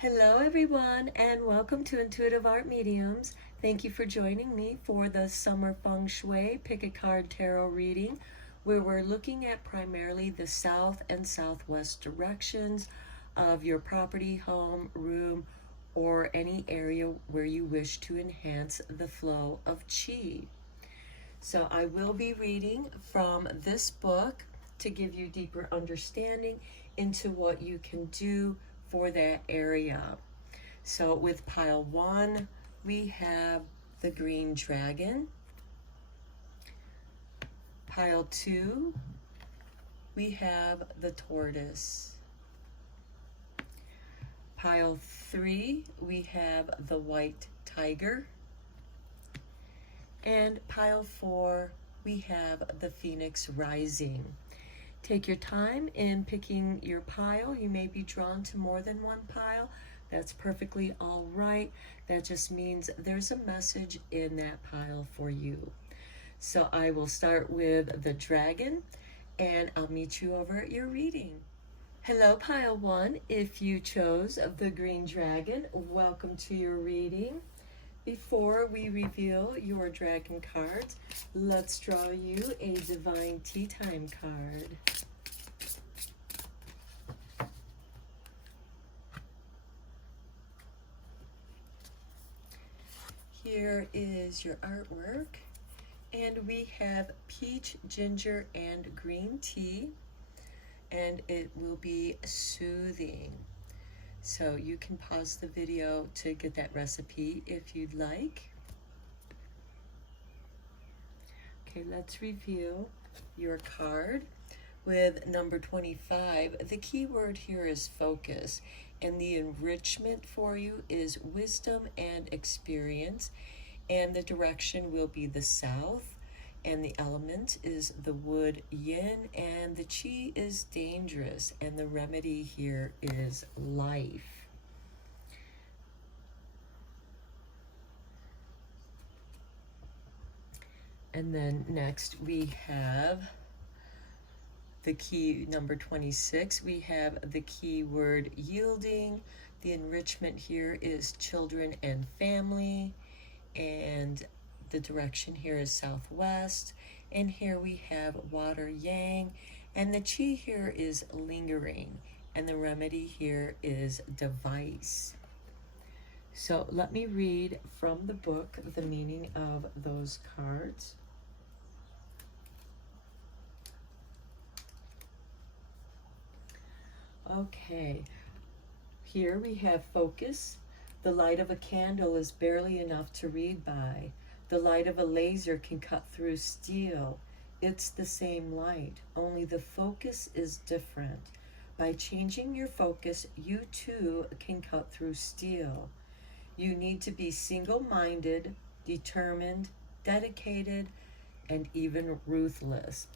Hello everyone and welcome to Intuitive Art Mediums. Thank you for joining me for the Summer Feng Shui Pick a Card Tarot reading, where we're looking at primarily the south and southwest directions of your property, home, room, or any area where you wish to enhance the flow of chi. So I will be reading from this book to give you deeper understanding into what you can do for that area. So with pile 1, we have the green dragon. Pile 2, we have the tortoise. Pile 3, we have the white tiger. And pile 4, we have the phoenix rising. Take your time in picking your pile. You may be drawn to more than one pile. That's perfectly all right. That just means there's a message in that pile for you. So I will start with the dragon, and I'll meet you over at your reading. Hello, pile 1. If you chose the green dragon, welcome to your reading. Before we reveal your dragon cards, let's draw you a divine tea time card. Here is your artwork, and we have peach, ginger, and green tea, and it will be soothing. So you can pause the video to get that recipe if you'd like. Okay, let's reveal your card. With number 25, the key word here is focus, and the enrichment for you is wisdom and experience, and the direction will be the south, and the element is the wood yin, and the chi is dangerous, and the remedy here is life. And then next we have the key number 26. We have the key word yielding. The enrichment here is children and family, and the direction here is southwest, and here we have water yang, and the chi here is lingering, and the remedy here is device. So let me read from the book the meaning of those cards. Okay, here we have focus. The light of a candle is barely enough to read by. The light of a laser can cut through steel. It's the same light, only the focus is different. By changing your focus, you too can cut through steel. You need to be single-minded, determined, dedicated, and even ruthless.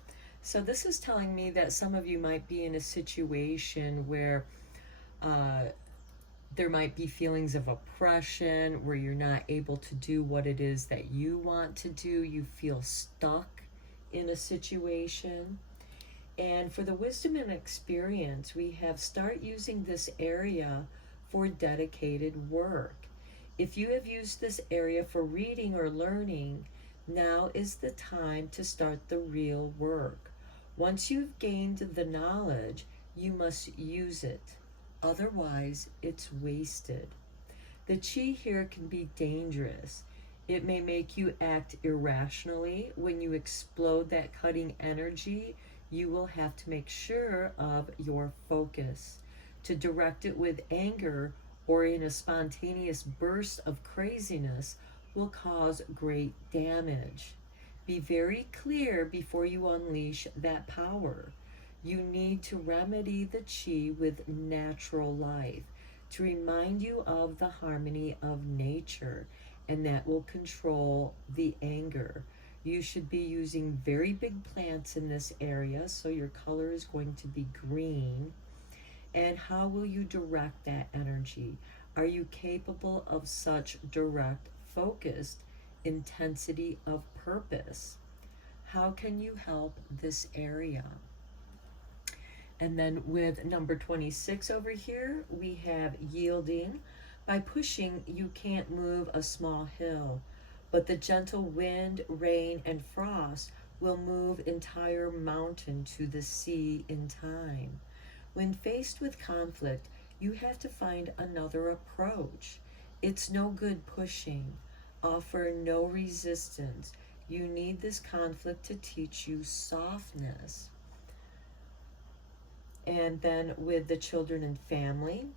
So this is telling me that some of you might be in a situation where there might be feelings of oppression, where you're not able to do what it is that you want to do. You feel stuck in a situation. And for the wisdom and experience, we have start using this area for dedicated work. If you have used this area for reading or learning, now is the time to start the real work. Once you've gained the knowledge, you must use it. Otherwise, it's wasted. The chi here can be dangerous. It may make you act irrationally. When you explode that cutting energy, you will have to make sure of your focus. To direct it with anger or in a spontaneous burst of craziness will cause great damage. Be very clear before you unleash that power. You need to remedy the chi with natural life, to remind you of the harmony of nature, and that will control the anger. You should be using very big plants in this area, so your color is going to be green. And how will you direct that energy? Are you capable of such direct, focused intensity of purpose? How can you help this area? And then with number 26 over here, we have yielding. By pushing, you can't move a small hill, but the gentle wind, rain, and frost will move entire mountain to the sea in time. When faced with conflict, you have to find another approach. It's no good pushing. Offer no resistance. You need this conflict to teach you softness. And then with the children and family,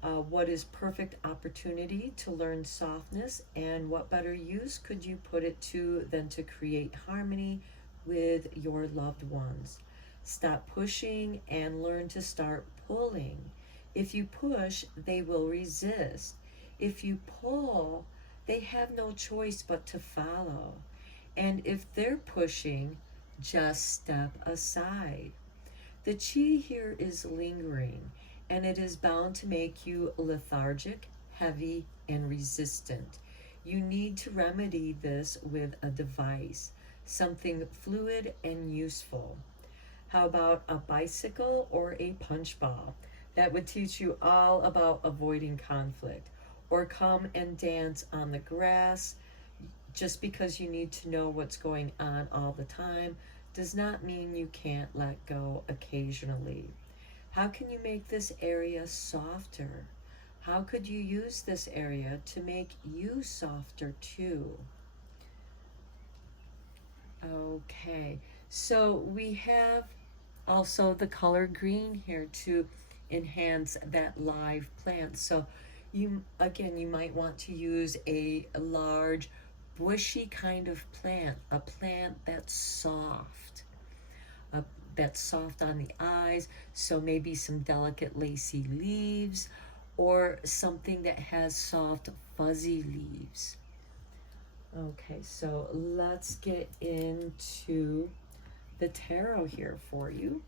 what is perfect opportunity to learn softness, and what better use could you put it to than to create harmony with your loved ones? Stop pushing and learn to start pulling. If you push, they will resist. If you pull, they have no choice but to follow. And if they're pushing, just step aside. The chi here is lingering, and it is bound to make you lethargic, heavy, and resistant. You need to remedy this with a device, something fluid and useful. How about a bicycle or a punch ball? That would teach you all about avoiding conflict. Or come and dance on the grass. Just because you need to know what's going on all the time does not mean you can't let go occasionally. How can you make this area softer? How could you use this area to make you softer too? Okay, so we have also the color green here to enhance that live plant. So you might want to use a large bushy kind of plant, a plant that's soft, on the eyes. So maybe some delicate lacy leaves, or something that has soft fuzzy leaves. Okay, so let's get into the tarot here for you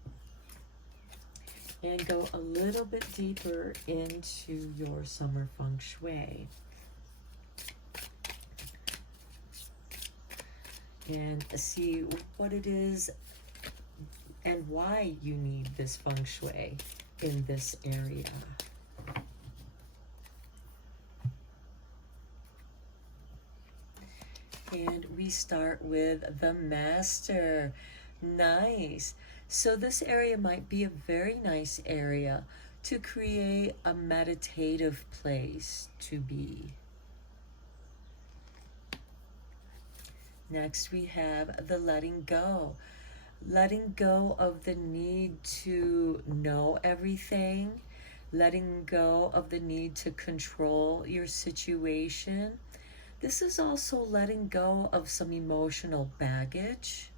and go a little bit deeper into your summer feng shui. And see what it is and why you need this feng shui in this area. And we start with the Master. Nice. So this area might be a very nice area to create a meditative place to be. Next, we have the letting go. Letting go of the need to know everything. Letting go of the need to control your situation. This is also letting go of some emotional baggage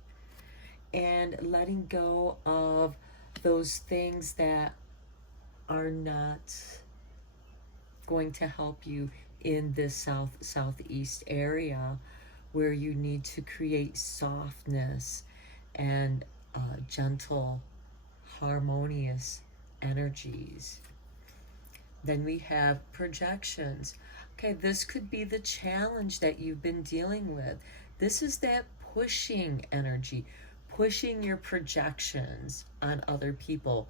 and letting go of those things that are not going to help you in this southeast area, where you need to create softness and gentle, harmonious energies. Then we have projections. Okay, this could be the challenge that you've been dealing with. This is that pushing energy, pushing your projections on other people,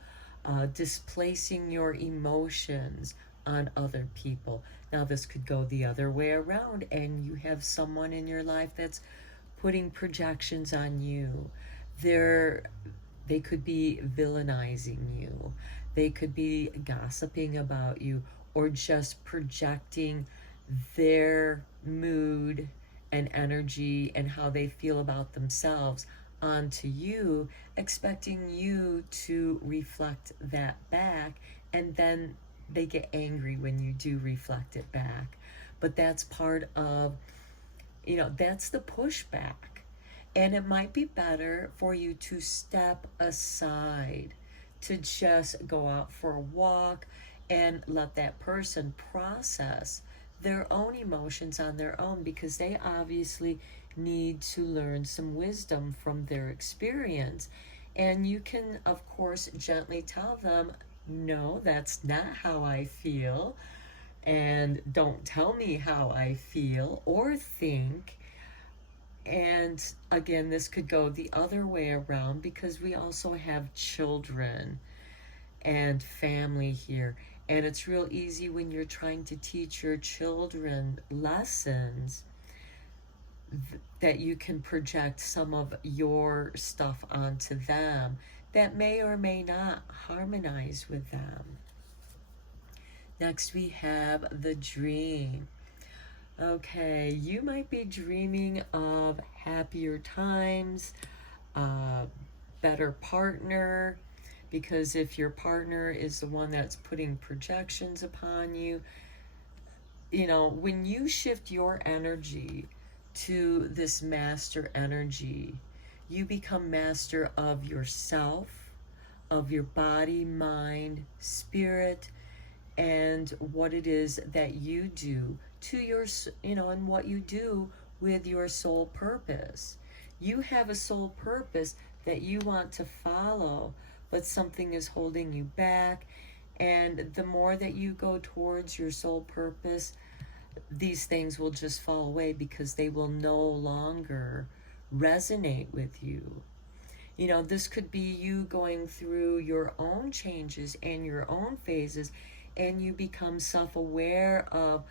displacing your emotions on other people. Now this could go the other way around, and you have someone in your life that's putting projections on you. They could be villainizing you. They could be gossiping about you, or just projecting their mood and energy and how they feel about themselves onto you, expecting you to reflect that back, and then they get angry when you do reflect it back. But that's part of, that's the pushback. And it might be better for you to step aside, to just go out for a walk and let that person process their own emotions on their own, because they obviously need to learn some wisdom from their experience. And you can, of course, gently tell them, no, that's not how I feel, and don't tell me how I feel or think. And again, this could go the other way around, because we also have children and family here. And it's real easy when you're trying to teach your children lessons that you can project some of your stuff onto them that may or may not harmonize with them. Next we have the dream. Okay, you might be dreaming of happier times, better partner, because if your partner is the one that's putting projections upon you, you know, when you shift your energy to this master energy, you become master of yourself, of your body, mind, spirit, and what it is that you do to your, you know, and what you do with your soul purpose. You have a soul purpose that you want to follow, but something is holding you back. And the more that you go towards your soul purpose, these things will just fall away because they will no longer resonate with you. You know, this could be you going through your own changes and your own phases, and you become self-aware of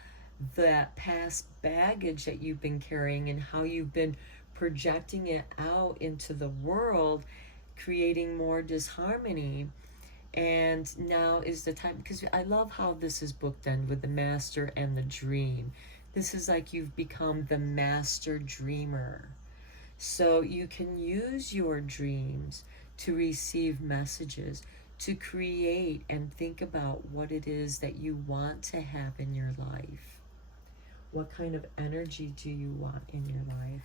that past baggage that you've been carrying and how you've been projecting it out into the world, creating more disharmony. And now is the time, because I love how this is booked with the master and the dream. This is like you've become the master dreamer. So you can use your dreams to receive messages, to create and think about what it is that you want to have in your life. What kind of energy do you want in your life?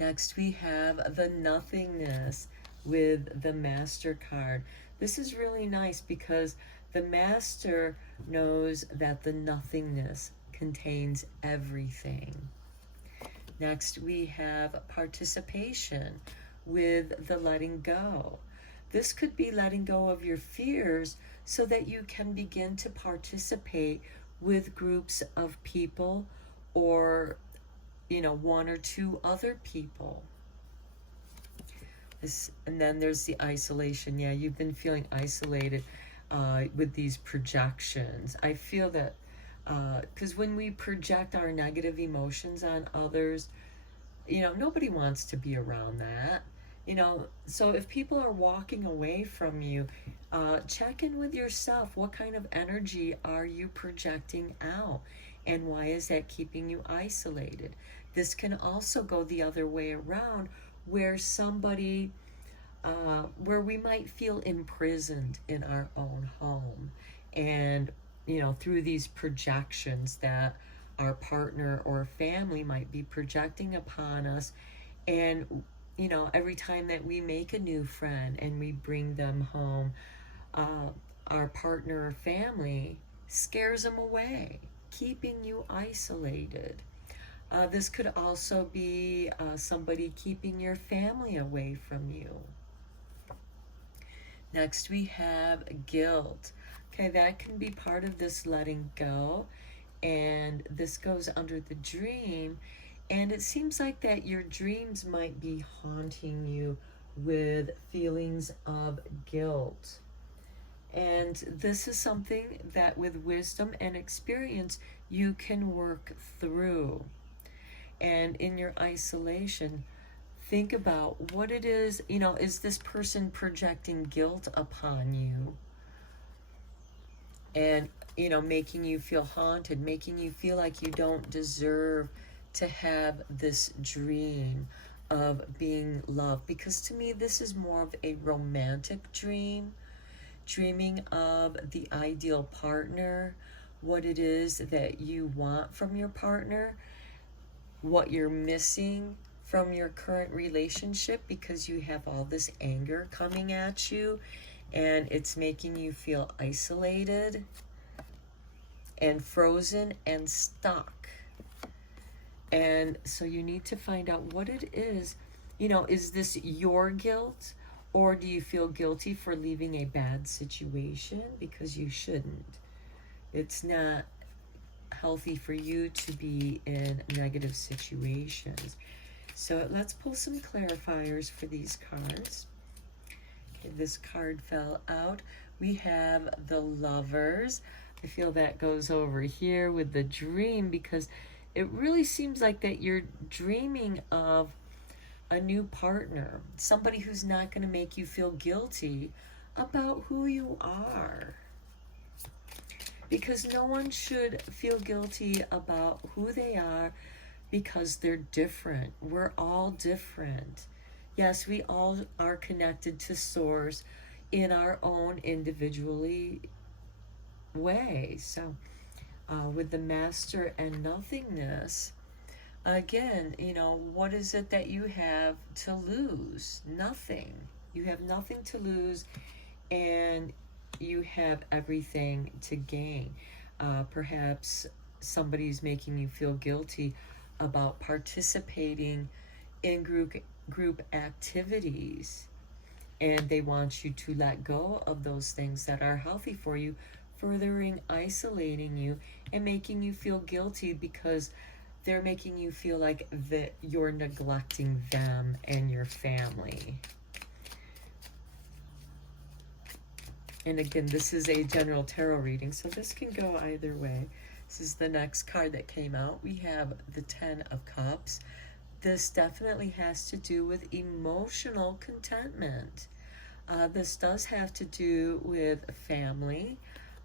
Next we have the nothingness with the master card. This is really nice because the master knows that the nothingness contains everything. Next we have participation with the letting go. This could be letting go of your fears so that you can begin to participate with groups of people, or, you know, one or two other people. And then there's the isolation. Yeah, you've been feeling isolated with these projections. I feel that because when we project our negative emotions on others, you know, nobody wants to be around that. You know, so if people are walking away from you, check in with yourself. What kind of energy are you projecting out? And why is that keeping you isolated? This can also go the other way around, where somebody, where we might feel imprisoned in our own home. And, you know, through these projections that our partner or family might be projecting upon us. And, you know, every time that we make a new friend and we bring them home, our partner or family scares them away, keeping you isolated. This could also be somebody keeping your family away from you. Next we have guilt. Okay, that can be part of this letting go. And this goes under the dream. And it seems like that your dreams might be haunting you with feelings of guilt. And this is something that with wisdom and experience you can work through. And in your isolation, think about what it is, you know, is this person projecting guilt upon you? And, you know, making you feel haunted, making you feel like you don't deserve to have this dream of being loved. Because to me, this is more of a romantic dream, dreaming of the ideal partner, what it is that you want from your partner, what you're missing from your current relationship, because you have all this anger coming at you and it's making you feel isolated and frozen and stuck. And so you need to find out what it is. You know, is this your guilt, or do you feel guilty for leaving a bad situation? Because you shouldn't. It's not healthy for you to be in negative situations. So let's pull some clarifiers for these cards. Okay, this card fell out. We have the Lovers. I feel that goes over here with the Dream, because it really seems like that you're dreaming of a new partner, somebody who's not going to make you feel guilty about who you are. Because no one should feel guilty about who they are, because they're different. We're all different. Yes, we all are connected to Source in our own individually way. So with the Master and Nothingness, again, you know, what is it that you have to lose? Nothing. You have nothing to lose, and you have everything to gain. Perhaps somebody's making you feel guilty about participating in group activities, and they want you to let go of those things that are healthy for you, furthering isolating you and making you feel guilty because they're making you feel like that you're neglecting them and your family. And again, this is a general tarot reading, so this can go either way. This is the next card that came out. We have the Ten of Cups. This definitely has to do with emotional contentment. This does have to do with family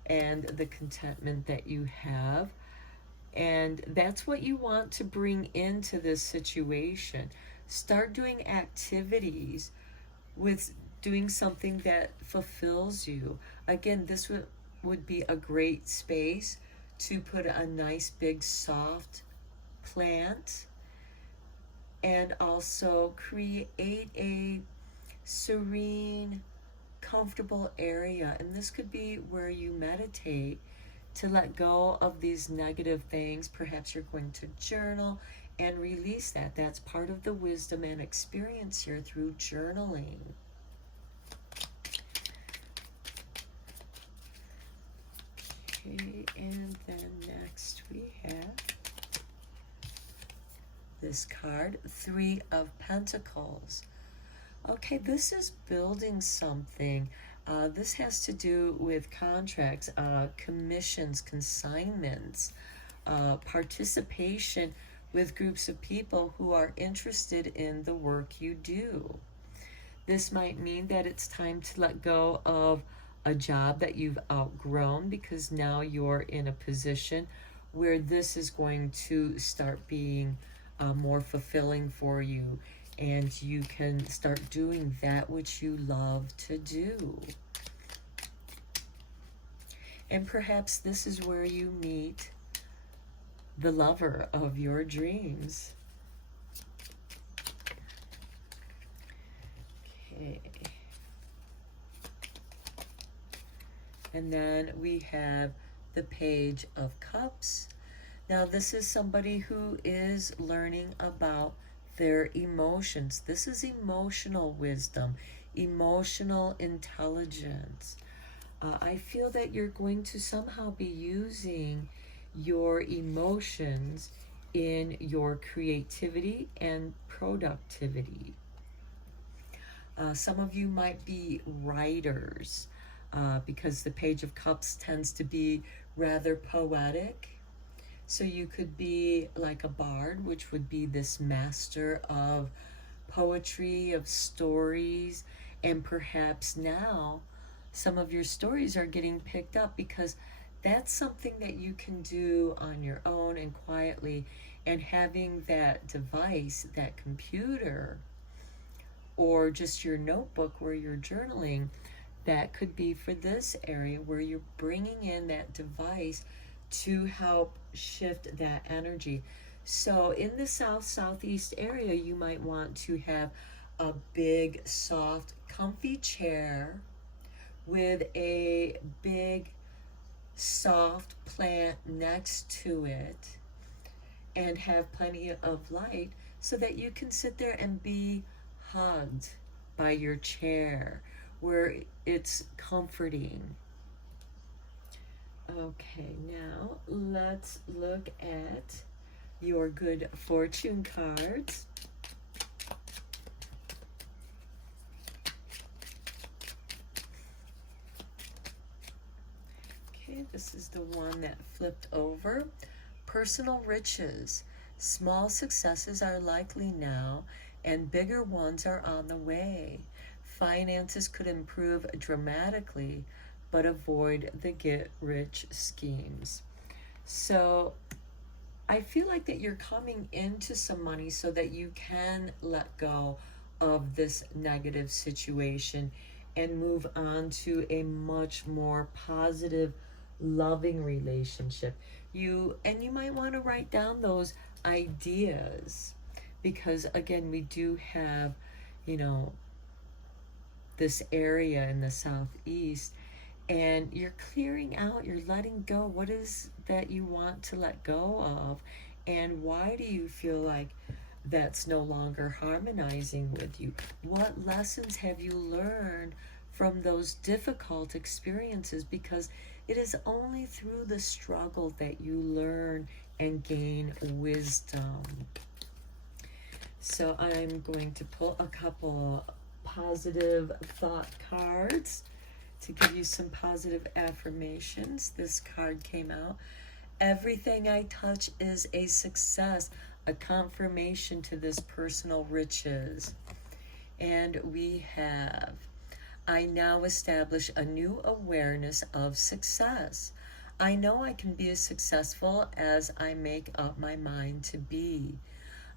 and the contentment that you have. And that's what you want to bring into this situation. Start doing activities with doing something that fulfills you. Again, this would be a great space to put a nice big soft plant, and also create a serene, comfortable area. And this could be where you meditate to let go of these negative things. Perhaps you're going to journal and release that. That's part of the wisdom and experience here through journaling. Okay, and then next we have this card, Three of Pentacles. Okay, this is building something. This has to do with contracts, commissions, consignments, participation with groups of people who are interested in the work you do. This might mean that it's time to let go of a job that you've outgrown, because now you're in a position where this is going to start being more fulfilling for you, and you can start doing that which you love to do. And perhaps this is where you meet the lover of your dreams. Okay. And then we have the Page of Cups. Now this is somebody who is learning about their emotions. This is emotional wisdom, emotional intelligence. I feel that you're going to somehow be using your emotions in your creativity and productivity. Some of you might be writers, because the Page of Cups tends to be rather poetic. So you could be like a bard, which would be this master of poetry, of stories, and perhaps now some of your stories are getting picked up, because that's something that you can do on your own and quietly. And having that device, that computer, or just your notebook where you're journaling, that could be for this area where you're bringing in that device to help shift that energy. So in the southeast area, you might want to have a big, soft, comfy chair with a big, soft plant next to it, and have plenty of light so that you can sit there and be hugged by your chair, where it's comforting. Okay, now let's look at your good fortune cards. Okay, this is the one that flipped over. Personal riches. Small successes are likely now, and bigger ones are on the way. Finances could improve dramatically, but avoid the get-rich schemes. So I feel like that you're coming into some money so that you can let go of this negative situation and move on to a much more positive, loving relationship. You might want to write down those ideas, because again, we do have, you know, this area in the southeast, and you're clearing out, you're letting go. What is that you want to let go of, and why do you feel like that's no longer harmonizing with you? What lessons have you learned from those difficult experiences? Because it is only through the struggle that you learn and gain wisdom. So I'm going to pull a couple positive thought cards to give you some positive affirmations. This card came out. Everything I touch is a success, a confirmation to this personal riches. And we have, I now establish a new awareness of success. I know I can be as successful as I make up my mind to be.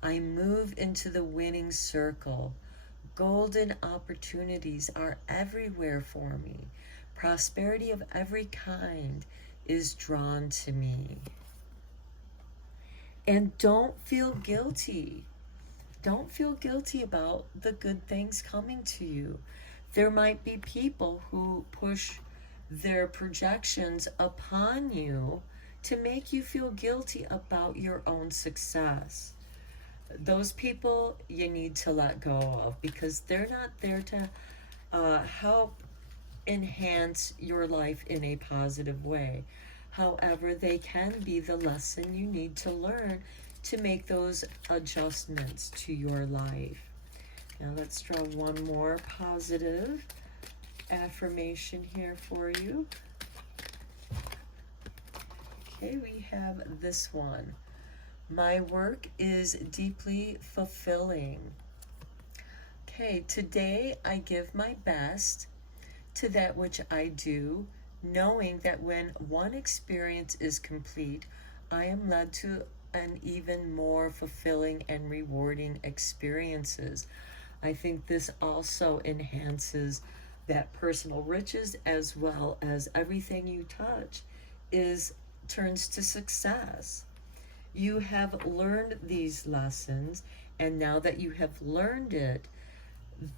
I move into the winning circle. Golden opportunities are everywhere for me. Prosperity of every kind is drawn to me. And don't feel guilty. Don't feel guilty about the good things coming to you. There might be people who push their projections upon you to make you feel guilty about your own success. Those people you need to let go of, because they're not there to help enhance your life in a positive way. However, they can be the lesson you need to learn to make those adjustments to your life. Now let's draw one more positive affirmation here for you. Okay, we have this one. My work is deeply fulfilling. Okay, today I give my best to that which I do, knowing that when one experience is complete, I am led to an even more fulfilling and rewarding experiences. I think this also enhances that personal riches, as well as everything you touch turns to success. You have learned these lessons, and now that you have learned it,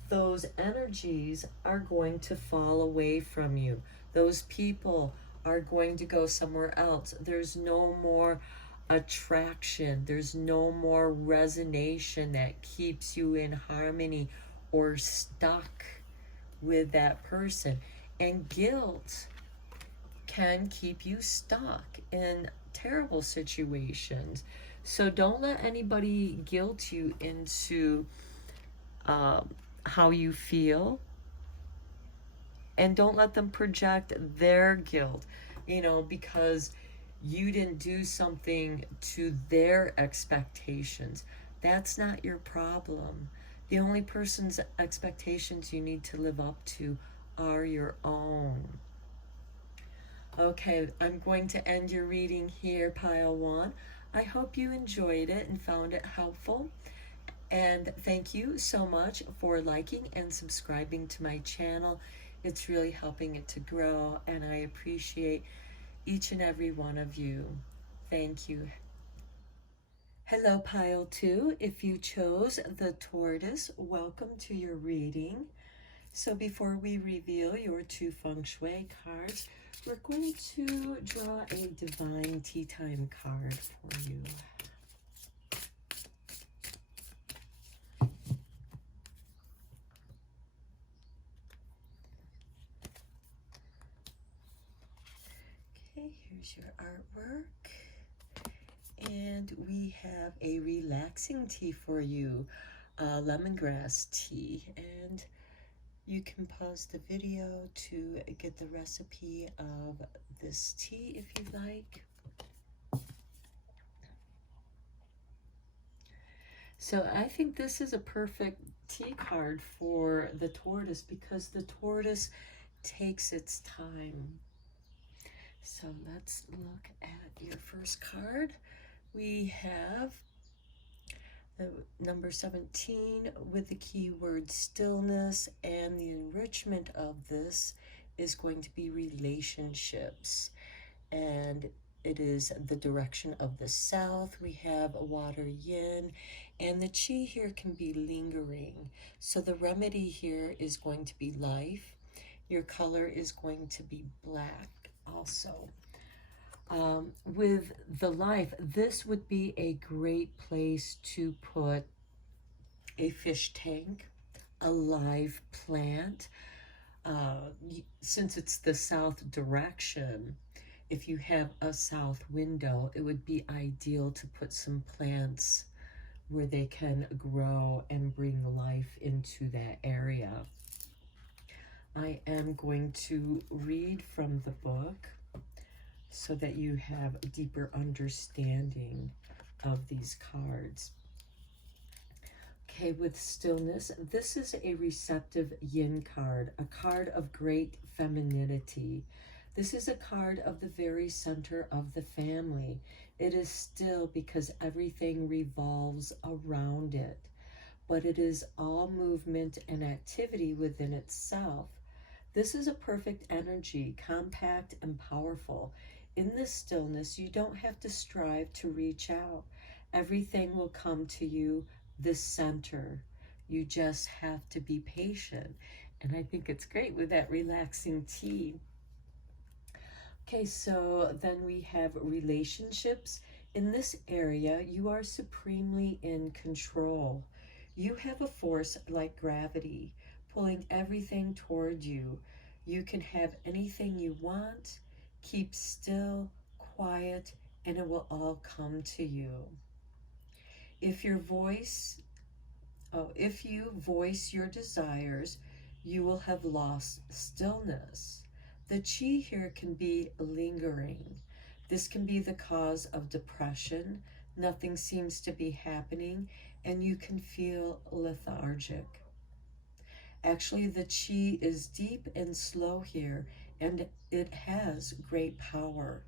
those energies are going to fall away from you. Those people are going to go somewhere else. There's no more attraction. There's no more resonation that keeps you in harmony or stuck with that person. And guilt can keep you stuck in terrible situations. So don't let anybody guilt you into how you feel, and don't let them project their guilt, because you didn't do something to their expectations. That's not your problem. The only person's expectations you need to live up to are your own. Okay, I'm going to end your reading here, Pile 1. I hope you enjoyed it and found it helpful. And thank you so much for liking and subscribing to my channel. It's really helping it to grow, and I appreciate each and every one of you. Thank you. Hello, Pile 2. If you chose the Tortoise, welcome to your reading. So before we reveal your 2 Feng Shui cards, we're going to draw a Divine Tea Time card for you. Okay, here's your artwork. And we have a relaxing tea for you, lemongrass tea. And You can pause the video to get the recipe of this tea if you'd like. So I think this is a perfect tea card for the tortoise because the tortoise takes its time. So let's look at your first card. We have the number 17 with the keyword stillness, and the enrichment of this is going to be relationships. And it is the direction of the south. We have a water yin, and the chi here can be lingering. So the remedy here is going to be life. Your color is going to be black also. With the life, this would be a great place to put a fish tank, a live plant. Since it's the south direction, if you have a south window, it would be ideal to put some plants where they can grow and bring life into that area. I am going to read from the book so that you have a deeper understanding of these cards. Okay, with stillness, this is a receptive yin card, a card of great femininity. This is a card of the very center of the family. It is still because everything revolves around it, but it is all movement and activity within itself. This is a perfect energy, compact and powerful. In this stillness, you don't have to strive to reach out. Everything will come to you, this center. You just have to be patient. And I think it's great with that relaxing tea. Okay, so then we have relationships. In this area, you are supremely in control. You have a force like gravity, pulling everything toward you. You can have anything you want. Keep still, quiet, and it will all come to you. If you voice your desires, you will have lost stillness. The chi here can be lingering. This can be the cause of depression. Nothing seems to be happening, and you can feel lethargic. Actually, the chi is deep and slow here, and it has great power.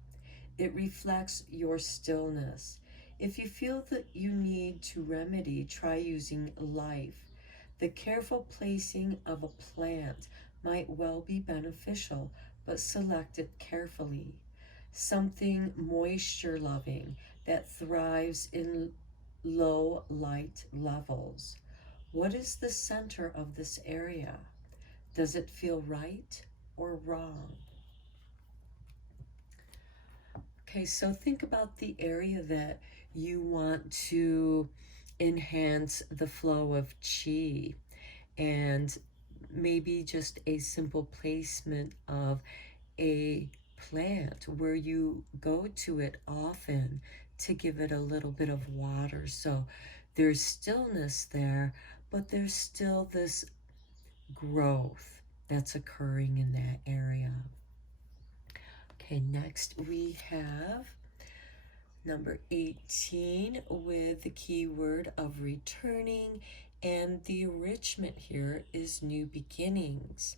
It reflects your stillness. If you feel that you need to remedy, try using life. The careful placing of a plant might well be beneficial, but select it carefully. Something moisture loving that thrives in low light levels. What is the center of this area? Does it feel right or wrong? Okay, so think about the area that you want to enhance the flow of chi, and maybe just a simple placement of a plant where you go to it often to give it a little bit of water. So there's stillness there, but there's still this growth that's occurring in that area. Okay, next we have number 18 with the keyword of returning, and the enrichment here is new beginnings.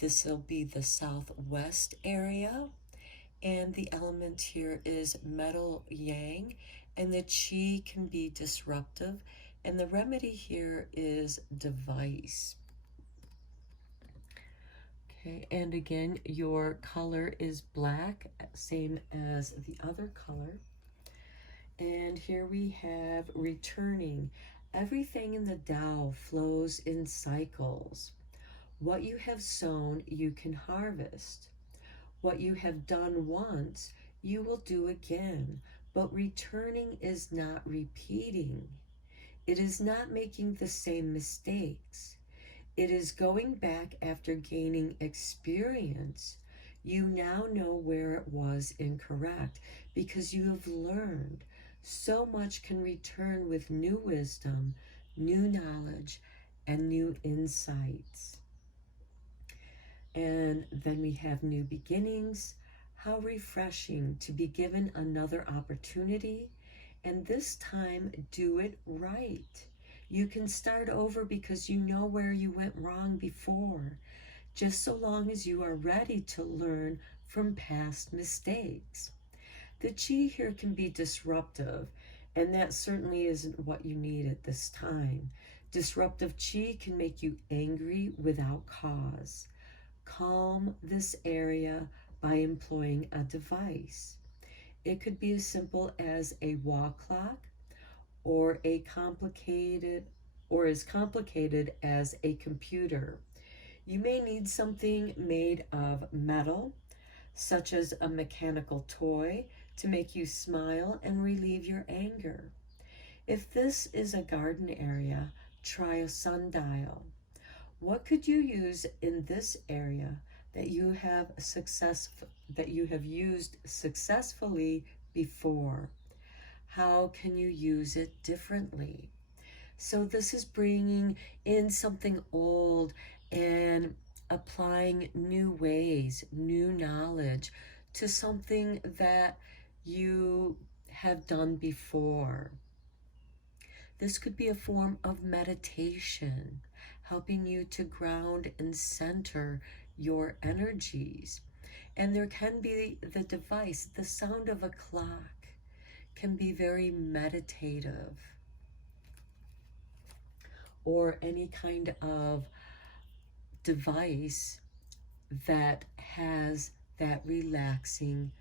This will be the southwest area, and the element here is metal yang, and the chi can be disruptive, and the remedy here is device. Okay, and again, your color is black, same as the other color. And here we have returning. Everything in the Tao flows in cycles. What you have sown, you can harvest. What you have done once, you will do again. But returning is not repeating. It is not making the same mistakes. It is going back after gaining experience. You now know where it was incorrect because you have learned. So much can return with new wisdom, new knowledge, and new insights. And then we have new beginnings. How refreshing to be given another opportunity, and this time do it right. You can start over because you know where you went wrong before, just so long as you are ready to learn from past mistakes. The chi here can be disruptive, and that certainly isn't what you need at this time. Disruptive chi can make you angry without cause. Calm this area by employing a device. It could be as simple as a wall clock, or as complicated as a computer. You may need something made of metal, such as a mechanical toy, to make you smile and relieve your anger. If this is a garden area, try a sundial. What could you use in this area that you have used successfully before? How can you use it differently? So this is bringing in something old and applying new ways, new knowledge to something that you have done before. This could be a form of meditation, helping you to ground and center your energies. And there can be the device, the sound of a clock can be very meditative, or any kind of device that has that relaxing,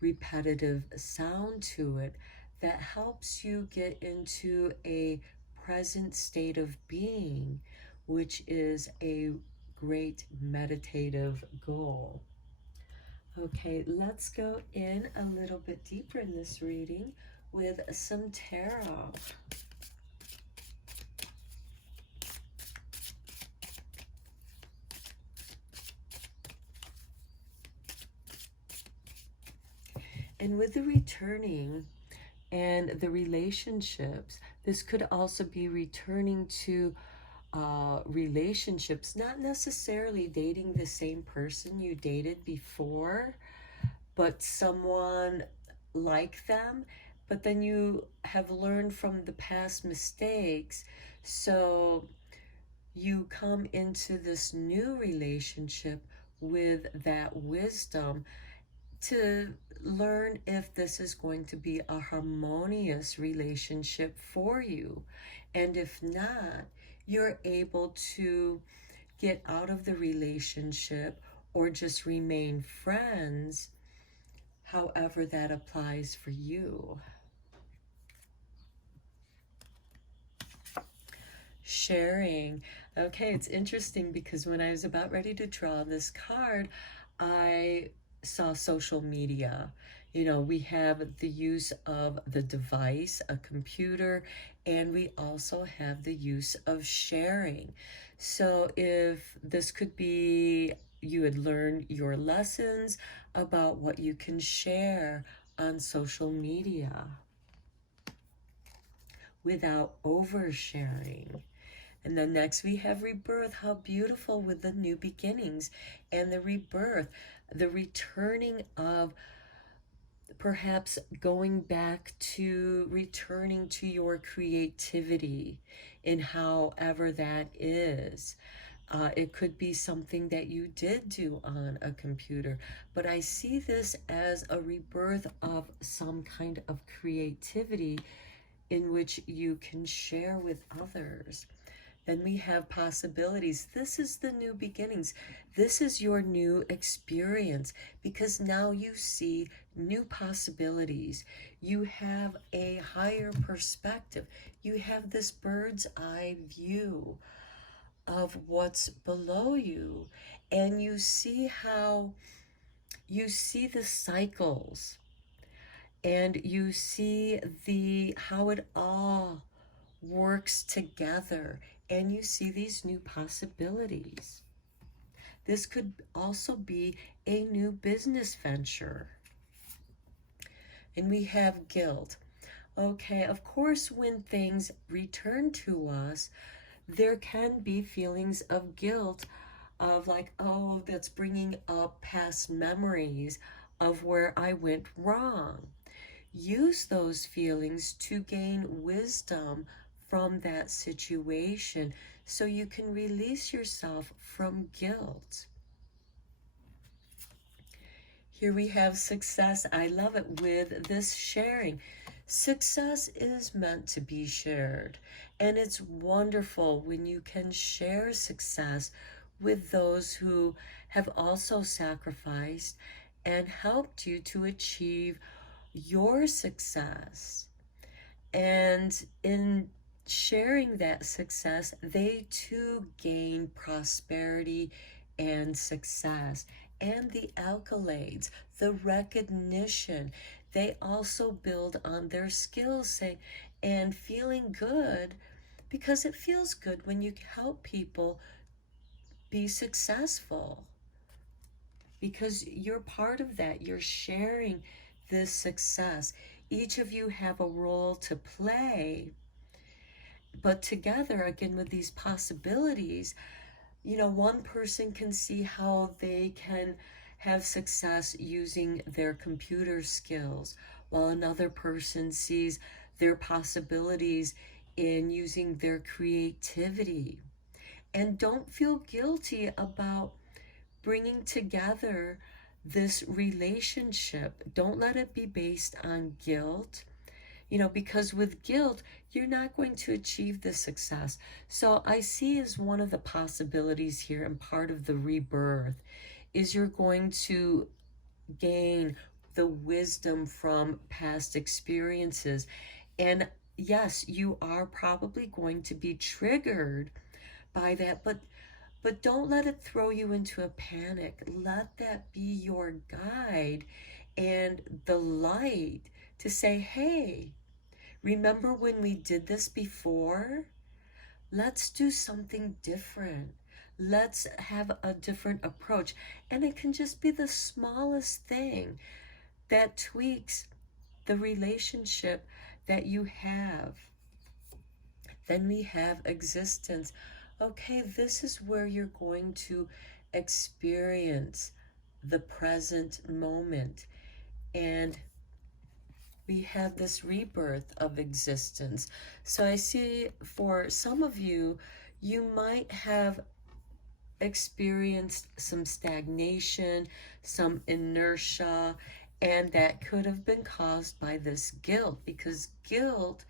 repetitive sound to it that helps you get into a present state of being, which is a great meditative goal. Okay, let's go in a little bit deeper in this reading with some tarot. And with the returning and the relationships, this could also be returning to relationships, not necessarily dating the same person you dated before, but someone like them, but then you have learned from the past mistakes, so you come into this new relationship with that wisdom to learn if this is going to be a harmonious relationship for you. And if not, you're able to get out of the relationship or just remain friends, however that applies for you. Sharing. Okay, it's interesting because when I was about ready to draw this card, I saw social media. You know, we have the use of the device, a computer, and we also have the use of sharing. So if this could be, you had learned your lessons about what you can share on social media without oversharing. And then next we have rebirth. How beautiful with the new beginnings and the rebirth, the returning of perhaps going back to returning to your creativity in however that is. It could be something that you did do on a computer, but I see this as a rebirth of some kind of creativity in which you can share with others. Then we have possibilities. This is the new beginnings. This is your new experience, because now you see new possibilities. You have a higher perspective. You have this bird's eye view of what's below you, and you see the cycles, and you see how it all works together, and you see these new possibilities. This could also be a new business venture. And we have guilt. Okay, of course, when things return to us, there can be feelings of guilt, of like, oh, that's bringing up past memories of where I went wrong. Use those feelings to gain wisdom from that situation so you can release yourself from guilt. Here we have success. I love it with this sharing. Success is meant to be shared, and it's wonderful when you can share success with those who have also sacrificed and helped you to achieve your success. And in sharing that success, they too gain prosperity and success, and the accolades, the recognition. They also build on their skills and feeling good, because it feels good when you help people be successful, because you're part of that. You're sharing this success. Each of you have a role to play, but together, again, with these possibilities, one person can see how they can have success using their computer skills, while another person sees their possibilities in using their creativity. And don't feel guilty about bringing together this relationship. Don't let it be based on guilt, because with guilt, you're not going to achieve the success. So I see as one of the possibilities here, and part of the rebirth, is you're going to gain the wisdom from past experiences. And yes, you are probably going to be triggered by that, but don't let it throw you into a panic. Let that be your guide and the light to say, hey, remember when we did this before? Let's do something different. Let's have a different approach. And it can just be the smallest thing that tweaks the relationship that you have. Then we have existence. Okay, this is where you're going to experience the present moment. And we have this rebirth of existence. So I see for some of you, you might have experienced some stagnation, some inertia, and that could have been caused by this guilt, because guilt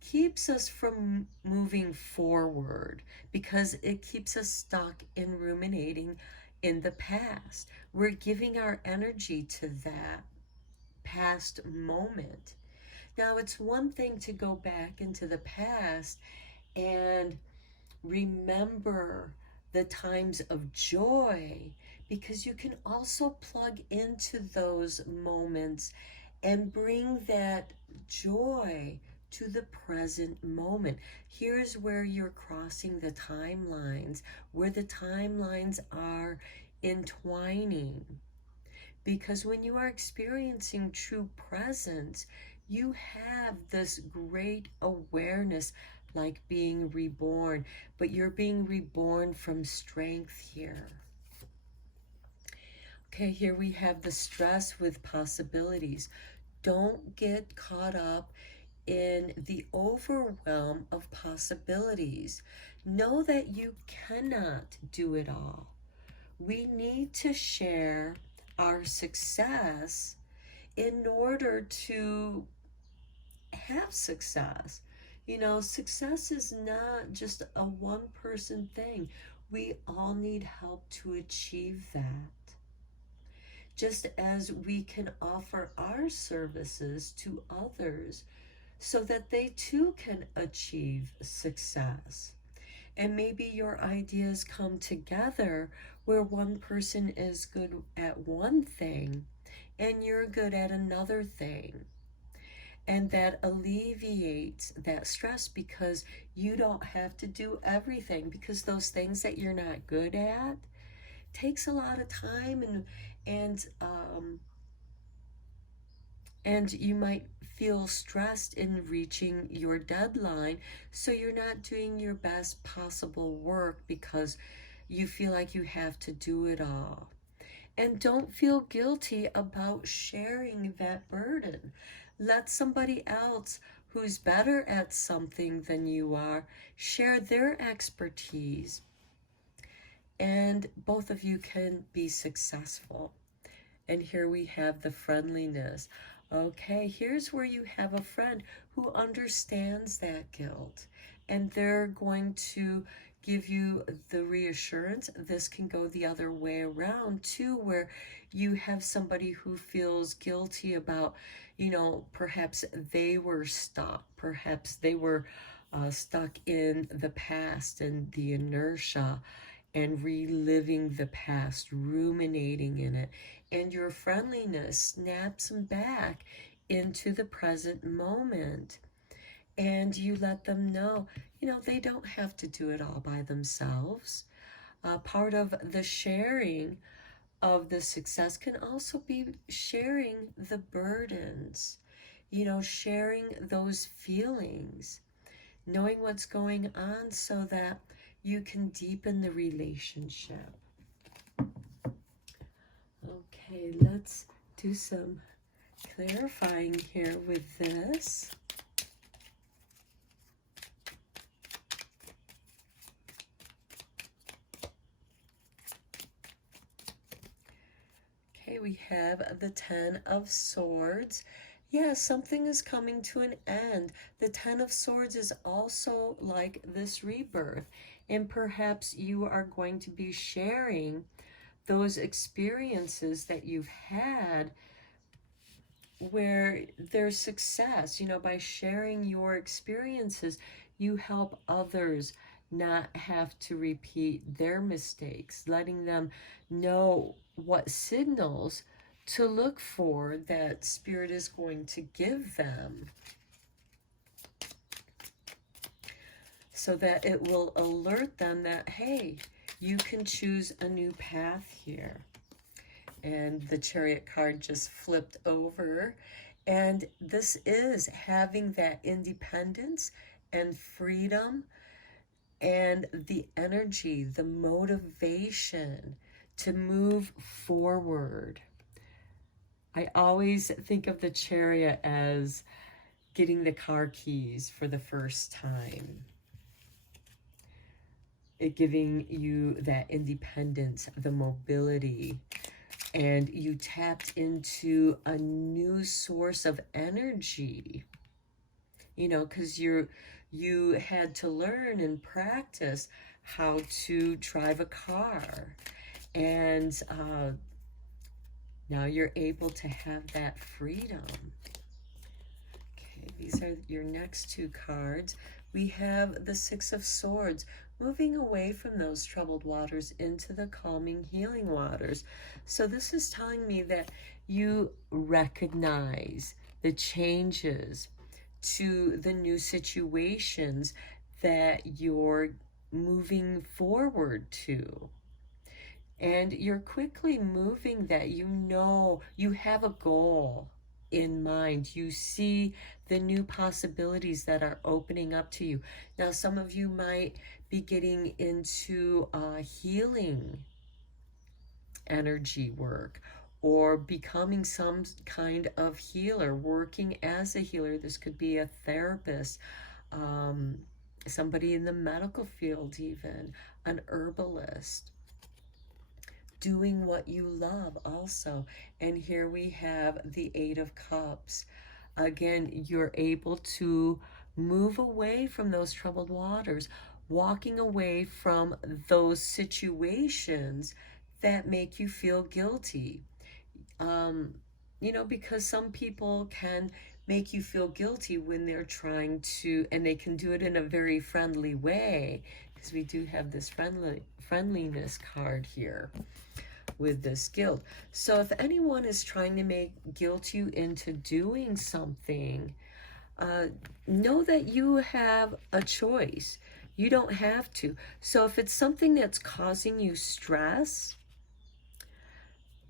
keeps us from moving forward, because it keeps us stuck in ruminating in the past. We're giving our energy to that past moment. Now, it's one thing to go back into the past and remember the times of joy, because you can also plug into those moments and bring that joy to the present moment. Here's where you're crossing the timelines, where the timelines are entwining. Because when you are experiencing true presence, you have this great awareness, like being reborn, but you're being reborn from strength here. Okay, here we have the stress with possibilities. Don't get caught up in the overwhelm of possibilities. Know that you cannot do it all. We need to share our success in order to have success. Success is not just a one-person thing. We all need help to achieve that. Just as we can offer our services to others so that they too can achieve success. And maybe your ideas come together where one person is good at one thing and you're good at another thing. And that alleviates that stress, because you don't have to do everything, because those things that you're not good at takes a lot of time and And you might feel stressed in reaching your deadline, so you're not doing your best possible work because you feel like you have to do it all. And don't feel guilty about sharing that burden. Let somebody else who's better at something than you are share their expertise, and both of you can be successful. And here we have the friendliness. Okay, here's where you have a friend who understands that guilt, and they're going to give you the reassurance. This can go the other way around too, where you have somebody who feels guilty about, you know, perhaps they were stuck, perhaps they were stuck in the past and the inertia and reliving the past, ruminating in it. And your friendliness snaps them back into the present moment. And you let them know, you know, they don't have to do it all by themselves. Part of the sharing of the success can also be sharing the burdens, you know, sharing those feelings, knowing what's going on so that you can deepen the relationship. Okay, let's do some clarifying here with this. Okay, we have the Ten of Swords. Yeah, something is coming to an end. The Ten of Swords is also like this rebirth. And perhaps you are going to be sharing those experiences that you've had where there's success. You know, by sharing your experiences, you help others not have to repeat their mistakes, letting them know what signals to look for that Spirit is going to give them, so that it will alert them that, hey, you can choose a new path here. And the Chariot card just flipped over. And this is having that independence and freedom and the energy, the motivation to move forward. I always think of the Chariot as getting the car keys for the first time. It giving you that independence, the mobility, and you tapped into a new source of energy, you know, because you had to learn and practice how to drive a car, and now you're able to have that freedom. Okay, these are your next two cards. We have the Six of Swords, moving away from those troubled waters into the calming, healing waters. So this is telling me that you recognize the changes to the new situations that you're moving forward to. And you're quickly moving that. You know, you have a goal in mind. You see the new possibilities that are opening up to you. Now, some of you might be getting into healing energy work, or becoming some kind of healer, working as a healer. This could be a therapist, somebody in the medical field, even an herbalist, doing what you love also. And here we have the Eight of Cups. Again, you're able to move away from those troubled waters, walking away from those situations that make you feel guilty. You know, because some people can make you feel guilty when they're trying to, and they can do it in a very friendly way, because we do have this friendliness card here with this guilt. So if anyone is trying to make guilt you into doing something, know that you have a choice. You don't have to. So if it's something that's causing you stress,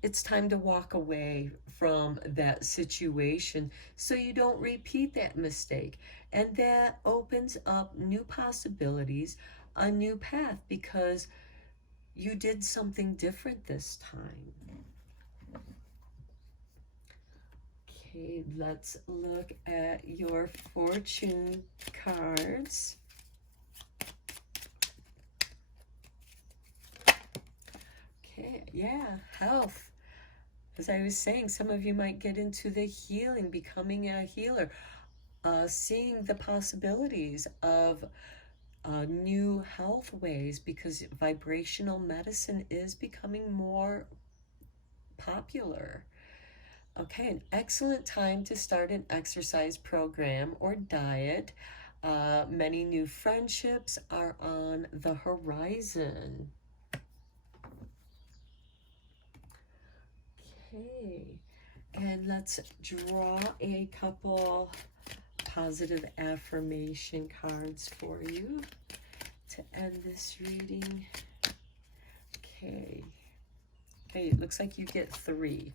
it's time to walk away from that situation so you don't repeat that mistake. And that opens up new possibilities, a new path, because you did something different this time. Okay, let's look at your fortune cards. Okay, yeah, health. As I was saying, some of you might get into the healing, becoming a healer, seeing the possibilities of new health ways, because vibrational medicine is becoming more popular. Okay, an excellent time to start an exercise program or diet. Many new friendships are on the horizon. Okay, and let's draw a couple positive affirmation cards for you to end this reading. Okay, it looks like you get 3.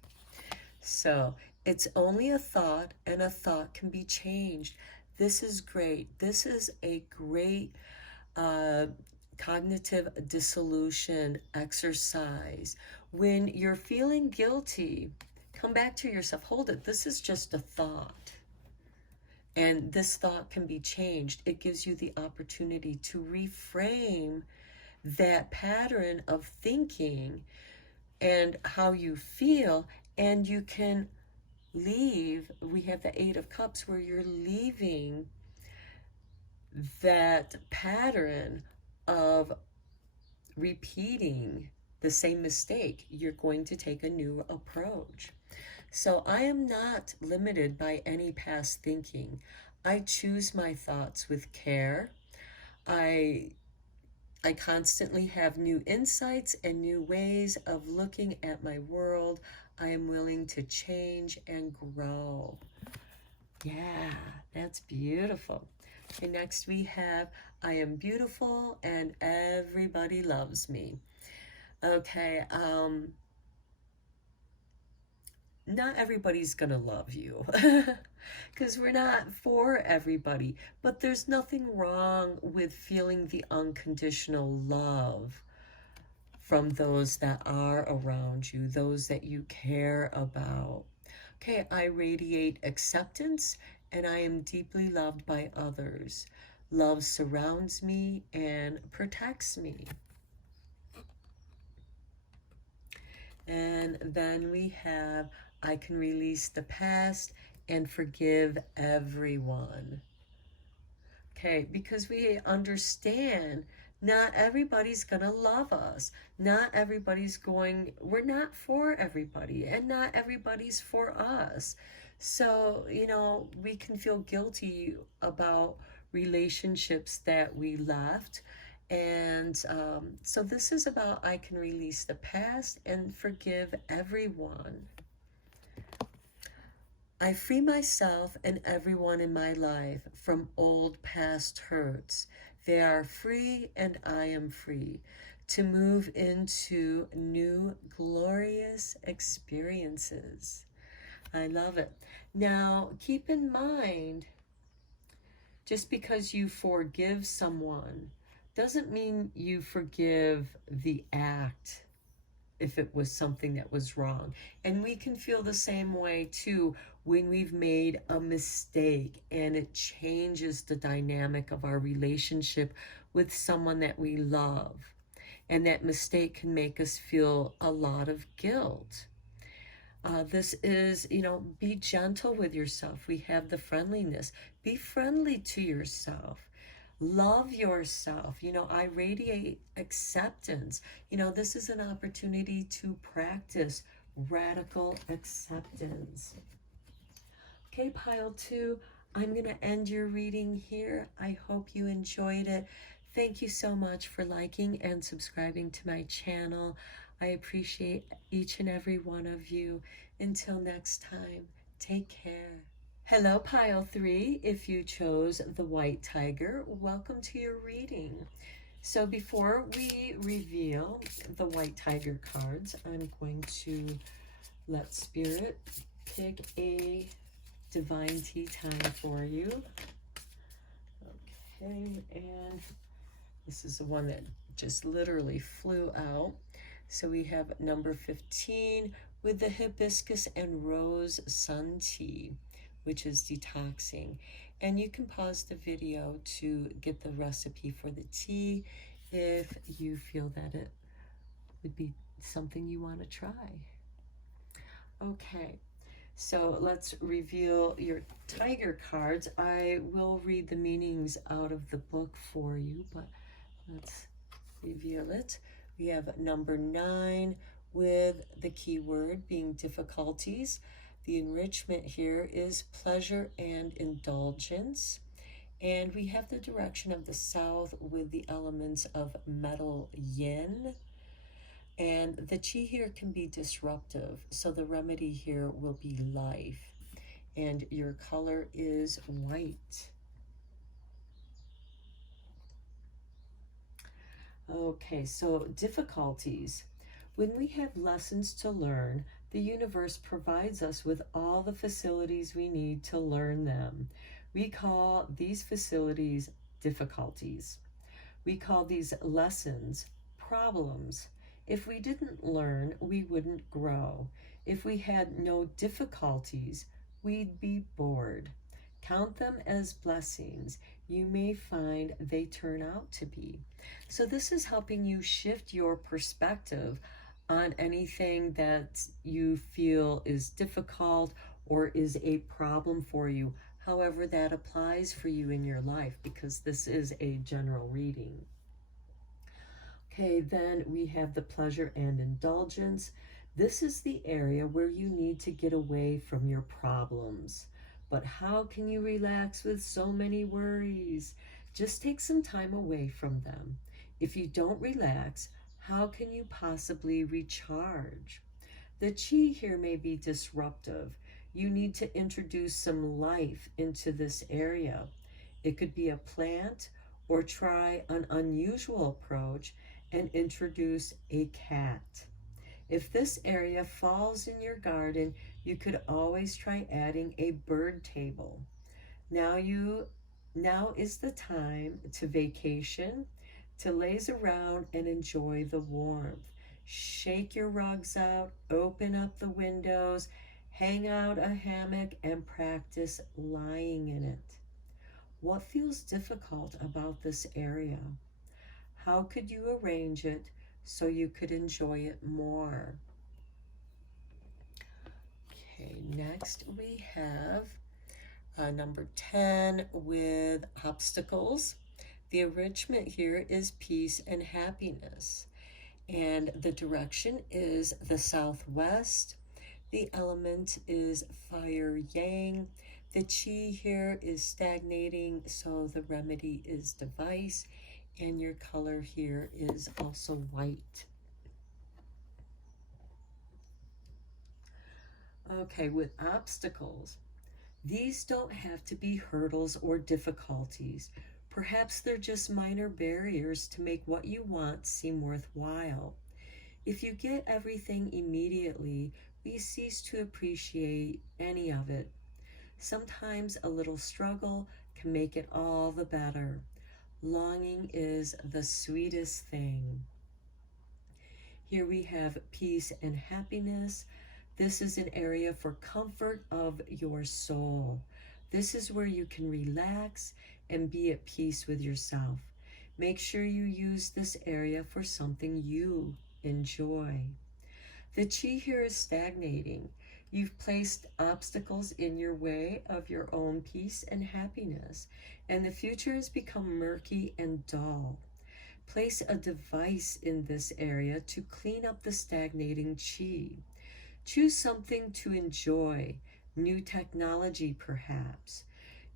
So it's only a thought, and a thought can be changed. This is great. This is a great cognitive dissolution exercise. When you're feeling guilty, come back to yourself. Hold it. This is just a thought. And this thought can be changed. It gives you the opportunity to reframe that pattern of thinking and how you feel, and you can leave. We have the 8 of Cups, where you're leaving that pattern of repeating the same mistake. You're going to take a new approach. So I am not limited by any past thinking. I choose my thoughts with care. I constantly have new insights and new ways of looking at my world. I am willing to change and grow. Yeah, that's beautiful. Okay, next we have, I am beautiful and everybody loves me. Okay, not everybody's gonna love you because we're not for everybody, but there's nothing wrong with feeling the unconditional love from those that are around you, those that you care about. Okay, I radiate acceptance and I am deeply loved by others. Love surrounds me and protects me. And then we have, I can release the past and forgive everyone. Okay, because we understand not everybody's going to love us. Not everybody's going, we're not for everybody, and not everybody's for us. So, we can feel guilty about relationships that we left. And so this is about, I can release the past and forgive everyone. I free myself and everyone in my life from old past hurts. They are free and I am free to move into new glorious experiences. I love it. Now, keep in mind, just because you forgive someone doesn't mean you forgive the act if it was something that was wrong. And we can feel the same way too when we've made a mistake and it changes the dynamic of our relationship with someone that we love. And that mistake can make us feel a lot of guilt. This is, be gentle with yourself. We have the friendliness. Be friendly to yourself. Love yourself. I radiate acceptance. This is an opportunity to practice radical acceptance. Okay, pile 2, I'm going to end your reading here. I hope you enjoyed it. Thank you so much for liking and subscribing to my channel. I appreciate each and every one of you. Until next time, take care. Hello, pile 3. If you chose the white tiger, welcome to your reading. So before we reveal the white tiger cards, I'm going to let Spirit pick a divine tea time for you. Okay, and this is the one that just literally flew out. So we have number 15 with the hibiscus and rose sun tea, which is detoxing. And you can pause the video to get the recipe for the tea if you feel that it would be something you want to try. Okay, so let's reveal your tiger cards. I will read the meanings out of the book for you, but let's reveal it. We have number 9 with the keyword being difficulties. The enrichment here is pleasure and indulgence. And we have the direction of the south with the elements of metal yin. And the chi here can be disruptive. So the remedy here will be life. And your color is white. Okay, so difficulties. When we have lessons to learn, the universe provides us with all the facilities we need to learn them. We call these facilities difficulties. We call these lessons problems. If we didn't learn, we wouldn't grow. If we had no difficulties, we'd be bored. Count them as blessings. You may find they turn out to be. So this is helping you shift your perspective on anything that you feel is difficult or is a problem for you, however that applies for you in your life, because this is a general reading. Okay, then we have the pleasure and indulgence. This is the area where you need to get away from your problems. But how can you relax with so many worries? Just take some time away from them. If you don't relax, how can you possibly recharge? The chi here may be disruptive. You need to introduce some life into this area. It could be a plant, or try an unusual approach and introduce a cat. If this area falls in your garden, you could always try adding a bird table. Now is the time to vacation, to laze around and enjoy the warmth. Shake your rugs out, open up the windows, hang out a hammock, and practice lying in it. What feels difficult about this area? How could you arrange it so you could enjoy it more? Okay, next we have number 10 with obstacles. The enrichment here is peace and happiness. And the direction is the southwest. The element is fire yang. The chi here is stagnating, so the remedy is device. And your color here is also white. Okay, with obstacles, these don't have to be hurdles or difficulties. Perhaps they're just minor barriers to make what you want seem worthwhile. If you get everything immediately, we cease to appreciate any of it. Sometimes a little struggle can make it all the better. Longing is the sweetest thing. Here we have peace and happiness. This is an area for comfort of your soul. This is where you can relax and be at peace with yourself. Make sure you use this area for something you enjoy. The chi here is stagnating. You've placed obstacles in your way of your own peace and happiness, and the future has become murky and dull. Place a device in this area to clean up the stagnating chi. Choose something to enjoy, new technology perhaps.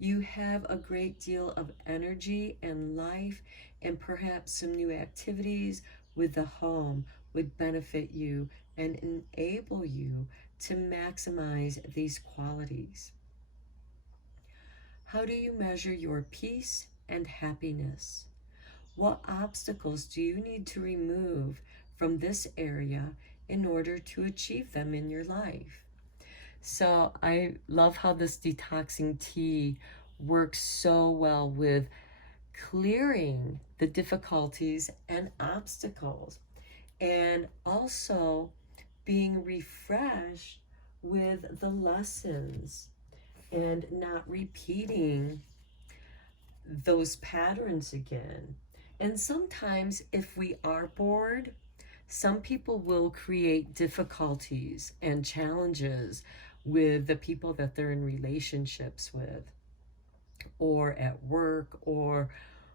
You have a great deal of energy and life, and perhaps some new activities with the home would benefit you and enable you to maximize these qualities. How do you measure your peace and happiness? What obstacles do you need to remove from this area in order to achieve them in your life? So I love how this detoxing tea works so well with clearing the difficulties and obstacles, and also being refreshed with the lessons and not repeating those patterns again. And sometimes, if we are bored, some people will create difficulties and challenges with the people that they're in relationships with, or at work, or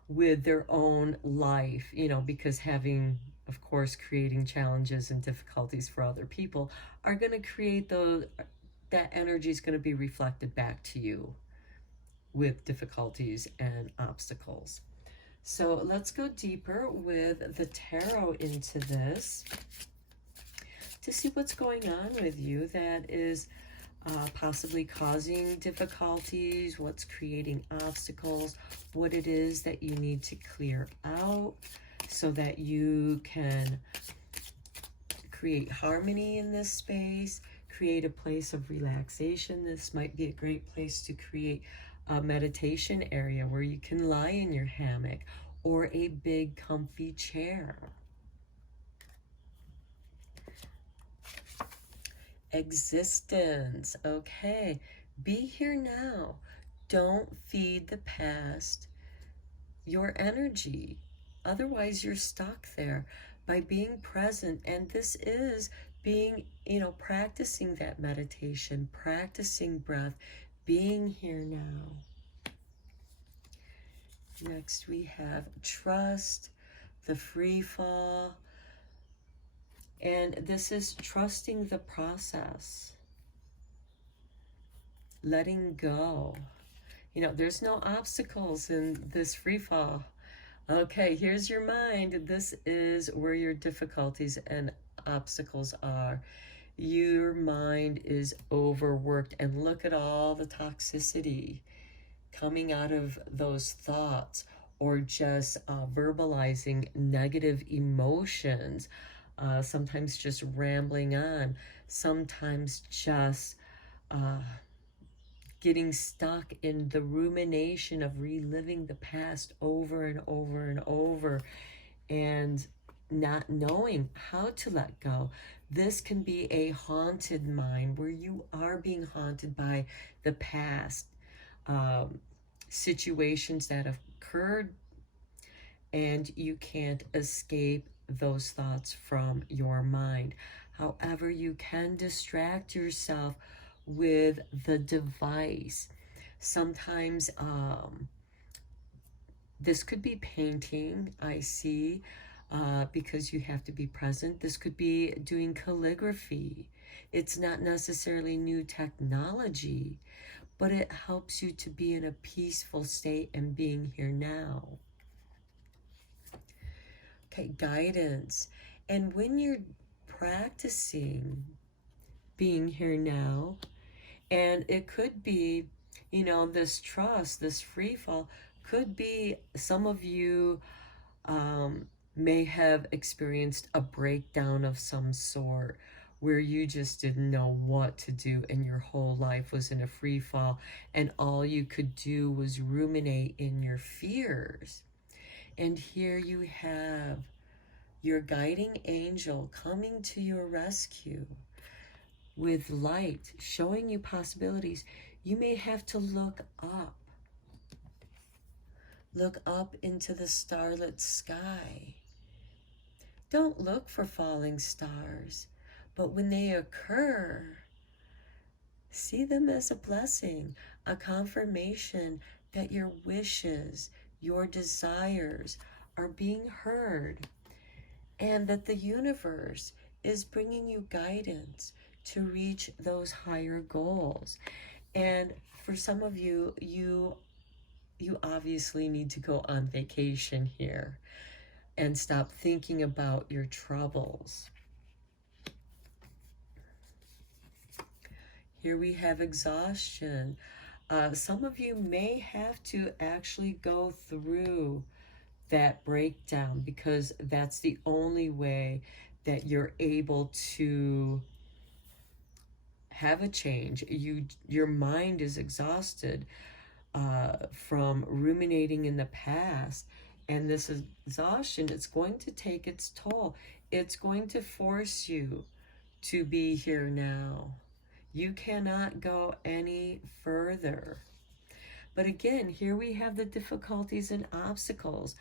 with their own life, you know, because having, of course, creating challenges and difficulties for other people are going to create those, that energy is going to be reflected back to you with difficulties and obstacles. So let's go deeper with the tarot into this to see what's going on with you that is possibly causing difficulties, what's creating obstacles, what it is that you need to clear out so that you can create harmony in this space, create a place of relaxation. This might be a great place to create a meditation area where you can lie in your hammock or a big comfy chair. Existence. Okay, be here now. Don't feed the past your energy. Otherwise, you're stuck there. By being present, and this is being, you know, practicing that meditation, practicing breath, being here now. Next, we have trust, the free fall. And this is trusting the process, letting go. You know, there's no obstacles in this free fall. Okay, here's your mind. This is where your difficulties and obstacles are. Your mind is overworked, and look at all the toxicity coming out of those thoughts, or just verbalizing negative emotions. Sometimes just rambling on, sometimes just getting stuck in the rumination of reliving the past over and over and over, and not knowing how to let go. This can be a haunted mind where you are being haunted by the past situations that have occurred, and you can't escape those thoughts from your mind. However, you can distract yourself with the device. Sometimes this could be painting, I see, because you have to be present. This could be doing calligraphy. It's not necessarily new technology, but it helps you to be in a peaceful state and being here now. Okay, guidance. And when you're practicing being here now, and it could be, you know, this trust, this free fall, could be some of you may have experienced a breakdown of some sort where you just didn't know what to do, and your whole life was in a free fall, and all you could do was ruminate in your fears. And here you have your guiding angel coming to your rescue with light, showing you possibilities. You may have to look up. Look up into the starlit sky. Don't look for falling stars, but when they occur, see them as a blessing, a confirmation that your wishes, your desires are being heard, and that the universe is bringing you guidance to reach those higher goals. And for some of you, you obviously need to go on vacation here and stop thinking about your troubles. Here we have exhaustion. Some of you may have to actually go through that breakdown, because that's the only way that you're able to have a change. Your mind is exhausted from ruminating in the past, and this exhaustion, it's going to take its toll. It's going to force you to be here now. You cannot go any further. But again, here we have the difficulties and obstacles.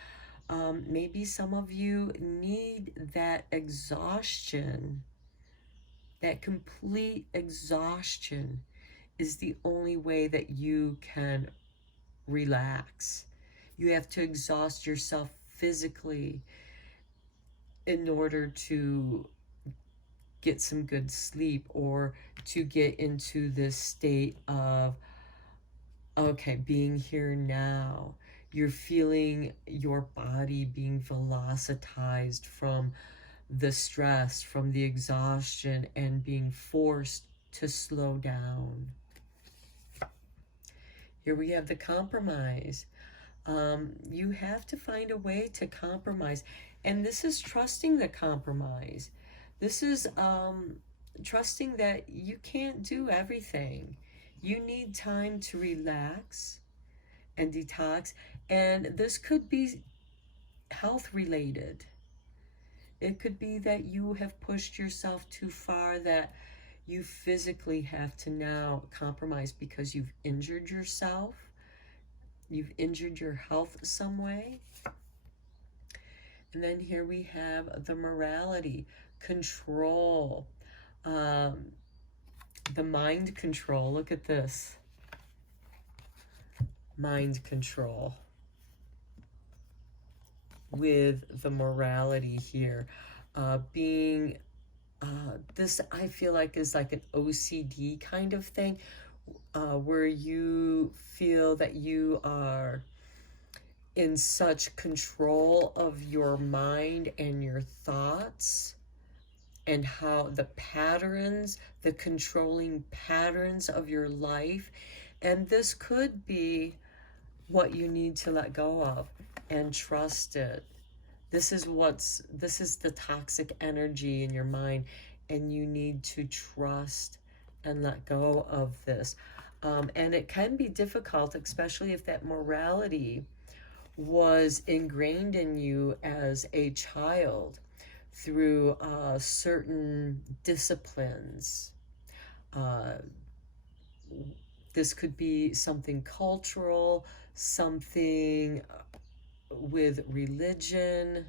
Maybe some of you need that exhaustion. That complete exhaustion is the only way that you can relax. You have to exhaust yourself physically in order to get some good sleep, or to get into this state of, okay, being here now. You're feeling your body being velocitized from the stress, from the exhaustion, and being forced to slow down. Here we have the compromise. You have to find a way to compromise. And this is trusting the compromise. This is trusting that you can't do everything. You need time to relax and detox. And this could be health related. It could be that you have pushed yourself too far, that you physically have to now compromise because you've injured yourself. You've injured your health some way. And then here we have the morality, control, the mind control. Look at this. Mind control with the morality here. Being, this I feel like is like an OCD kind of thing, where you feel that you are in such control of your mind and your thoughts, and how the patterns, the controlling patterns of your life. And this could be what you need to let go of and trust it. This is the toxic energy in your mind, and you need to trust and let go of this. And it can be difficult, especially if that morality was ingrained in you as a child through certain disciplines. This could be something cultural, something with religion,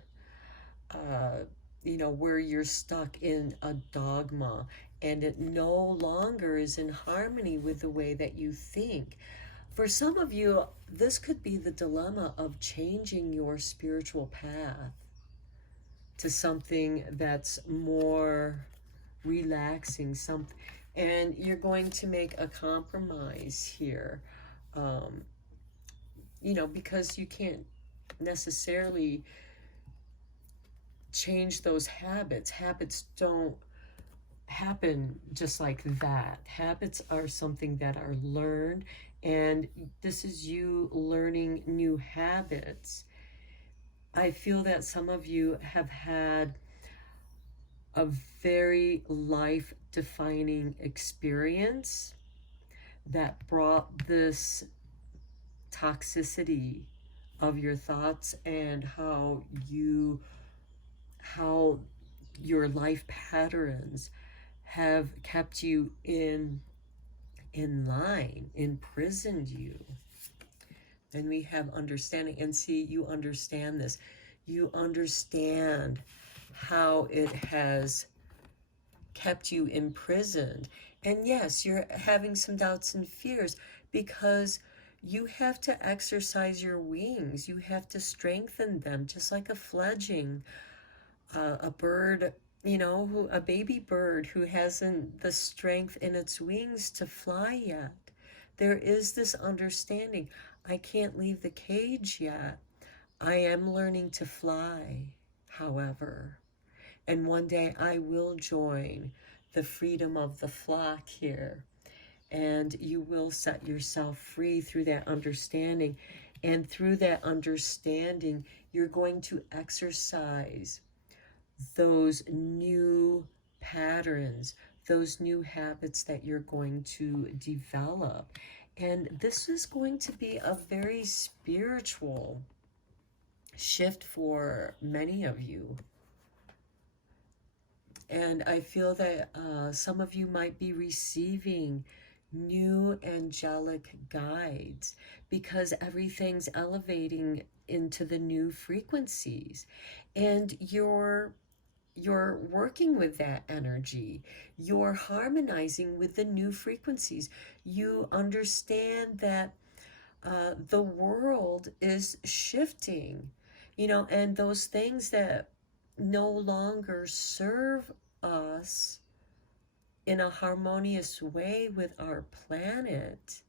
where you're stuck in a dogma and it no longer is in harmony with the way that you think. For some of you, this could be the dilemma of changing your spiritual path to something that's more relaxing, and you're going to make a compromise here, because you can't necessarily change those habits. Habits don't happen just like that. Habits are something that are learned, and this is you learning new habits. I feel that some of you have had a very life-defining experience that brought this toxicity of your thoughts, and how your life patterns have kept you in line, imprisoned you. And we have understanding, and see, you understand this. You understand how it has kept you imprisoned. And yes, you're having some doubts and fears, because you have to exercise your wings. You have to strengthen them, just like a fledgling, a bird, a baby bird who hasn't the strength in its wings to fly yet. There is this understanding. I can't leave the cage yet. I am learning to fly, however. And one day I will join the freedom of the flock here. And you will set yourself free through that understanding. And through that understanding, you're going to exercise those new patterns, those new habits that you're going to develop. And this is going to be a very spiritual shift for many of you. And I feel that some of you might be receiving new angelic guides because everything's elevating into the new frequencies. And you're working with that energy. You're harmonizing with the new frequencies. You understand that the world is shifting, you know, and those things that no longer serve us in a harmonious way with our planet,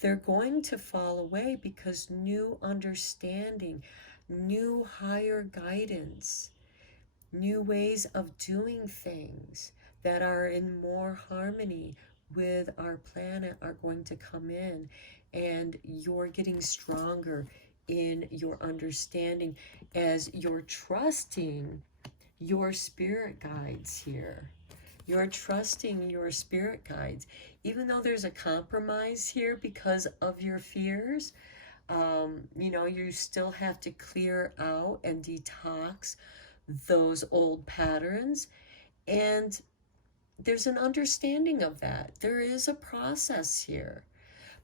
they're going to fall away because new understanding, new higher guidance, new ways of doing things that are in more harmony with our planet are going to come in, and you're getting stronger in your understanding as you're trusting your spirit guides here. You're trusting your spirit guides, even though there's a compromise here because of your fears. You know, you still have to clear out and detox those old patterns, and there's an understanding of that. There is a process here,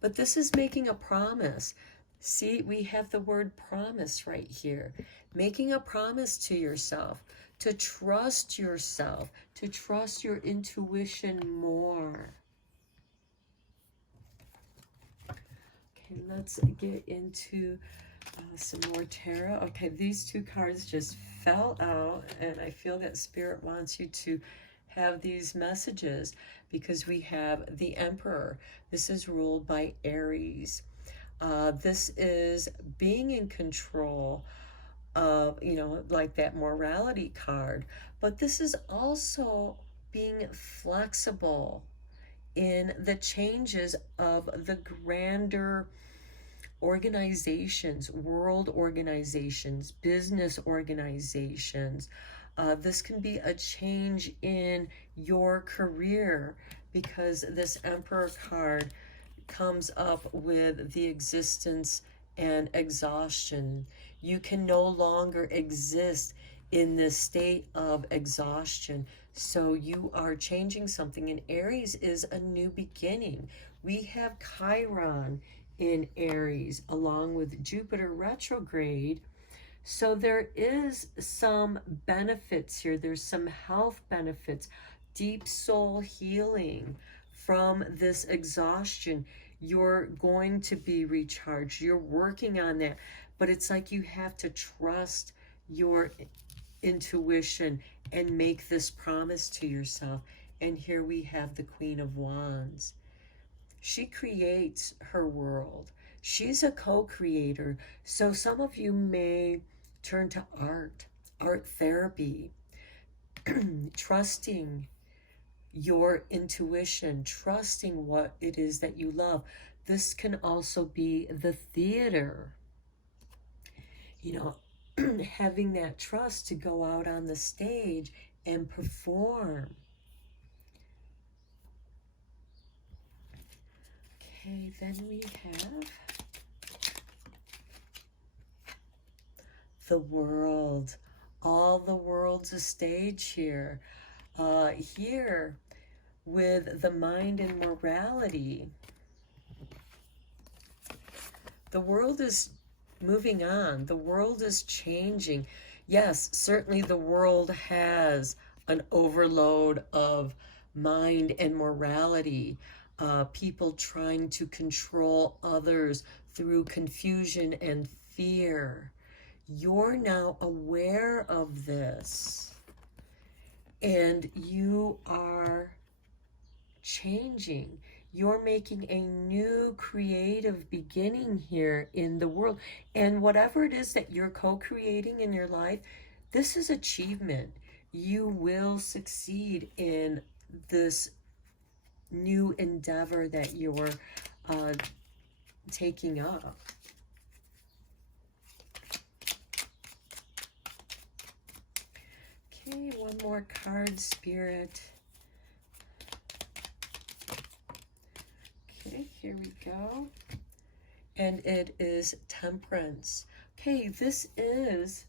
but this is making a promise. See, we have the word promise right here. Making a promise to yourself, to trust yourself, to trust your intuition more. Okay, let's get into some more tarot. Okay, these two cards just fell out, and I feel that Spirit wants you to have these messages because we have the Emperor. This is ruled by Aries. This is being in control of, you know, like that morality card, but this is also being flexible in the changes of the grander organizations, world organizations, business organizations. This can be a change in your career because this Emperor card comes up with the existence and exhaustion. You can no longer exist in this state of exhaustion. So you are changing something, and Aries is a new beginning. We have Chiron in Aries along with Jupiter retrograde. So there is some benefits here. There's some health benefits, deep soul healing from this exhaustion. You're going to be recharged. You're working on that. But it's like you have to trust your intuition and make this promise to yourself. And here we have the Queen of Wands. She creates her world. She's a co-creator. So some of you may turn to art therapy, trusting your intuition, trusting what it is that you love. This can also be the theater. You know, having that trust to go out on the stage and perform. Okay, then we have the world. All the world's a stage here. Here with the mind and morality. The world is moving on. The world is changing. Yes, certainly the world has an overload of mind and morality. People trying to control others through confusion and fear. You're now aware of this, and you are changing. You're making a new creative beginning here in the world. And whatever it is that you're co-creating in your life, this is achievement. You will succeed in this new endeavor that you're taking up. Okay, one more card, Spirit. Okay, here we go. And it is Temperance. Okay, this is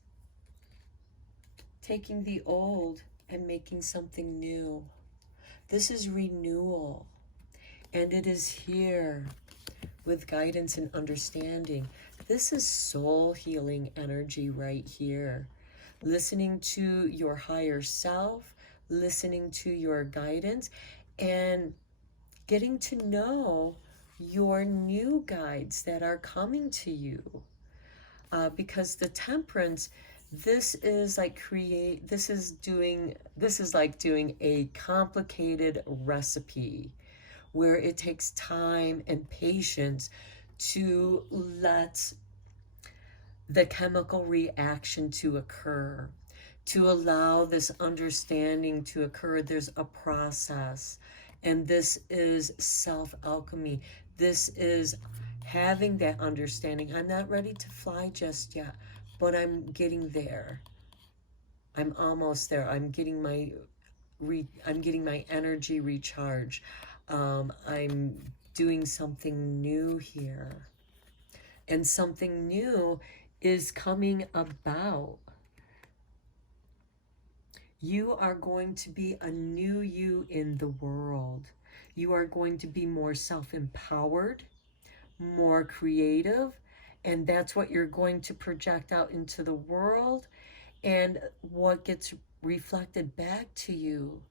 taking the old and making something new. This is renewal. And it is here with guidance and understanding. This is soul healing energy right here. Listening to your higher self, listening to your guidance, and getting to know your new guides that are coming to you. Because the Temperance, this is like doing a complicated recipe where it takes time and patience to let the chemical reaction to occur, to allow this understanding to occur. There's a process, and this is self-alchemy. This is having that understanding. I'm not ready to fly just yet, but I'm getting there. I'm almost there. I'm getting my energy recharge. I'm doing something new here. And something new is coming about. You are going to be a new you in the world. You are going to be more self-empowered, more creative, and that's what you're going to project out into the world. And what gets reflected back to you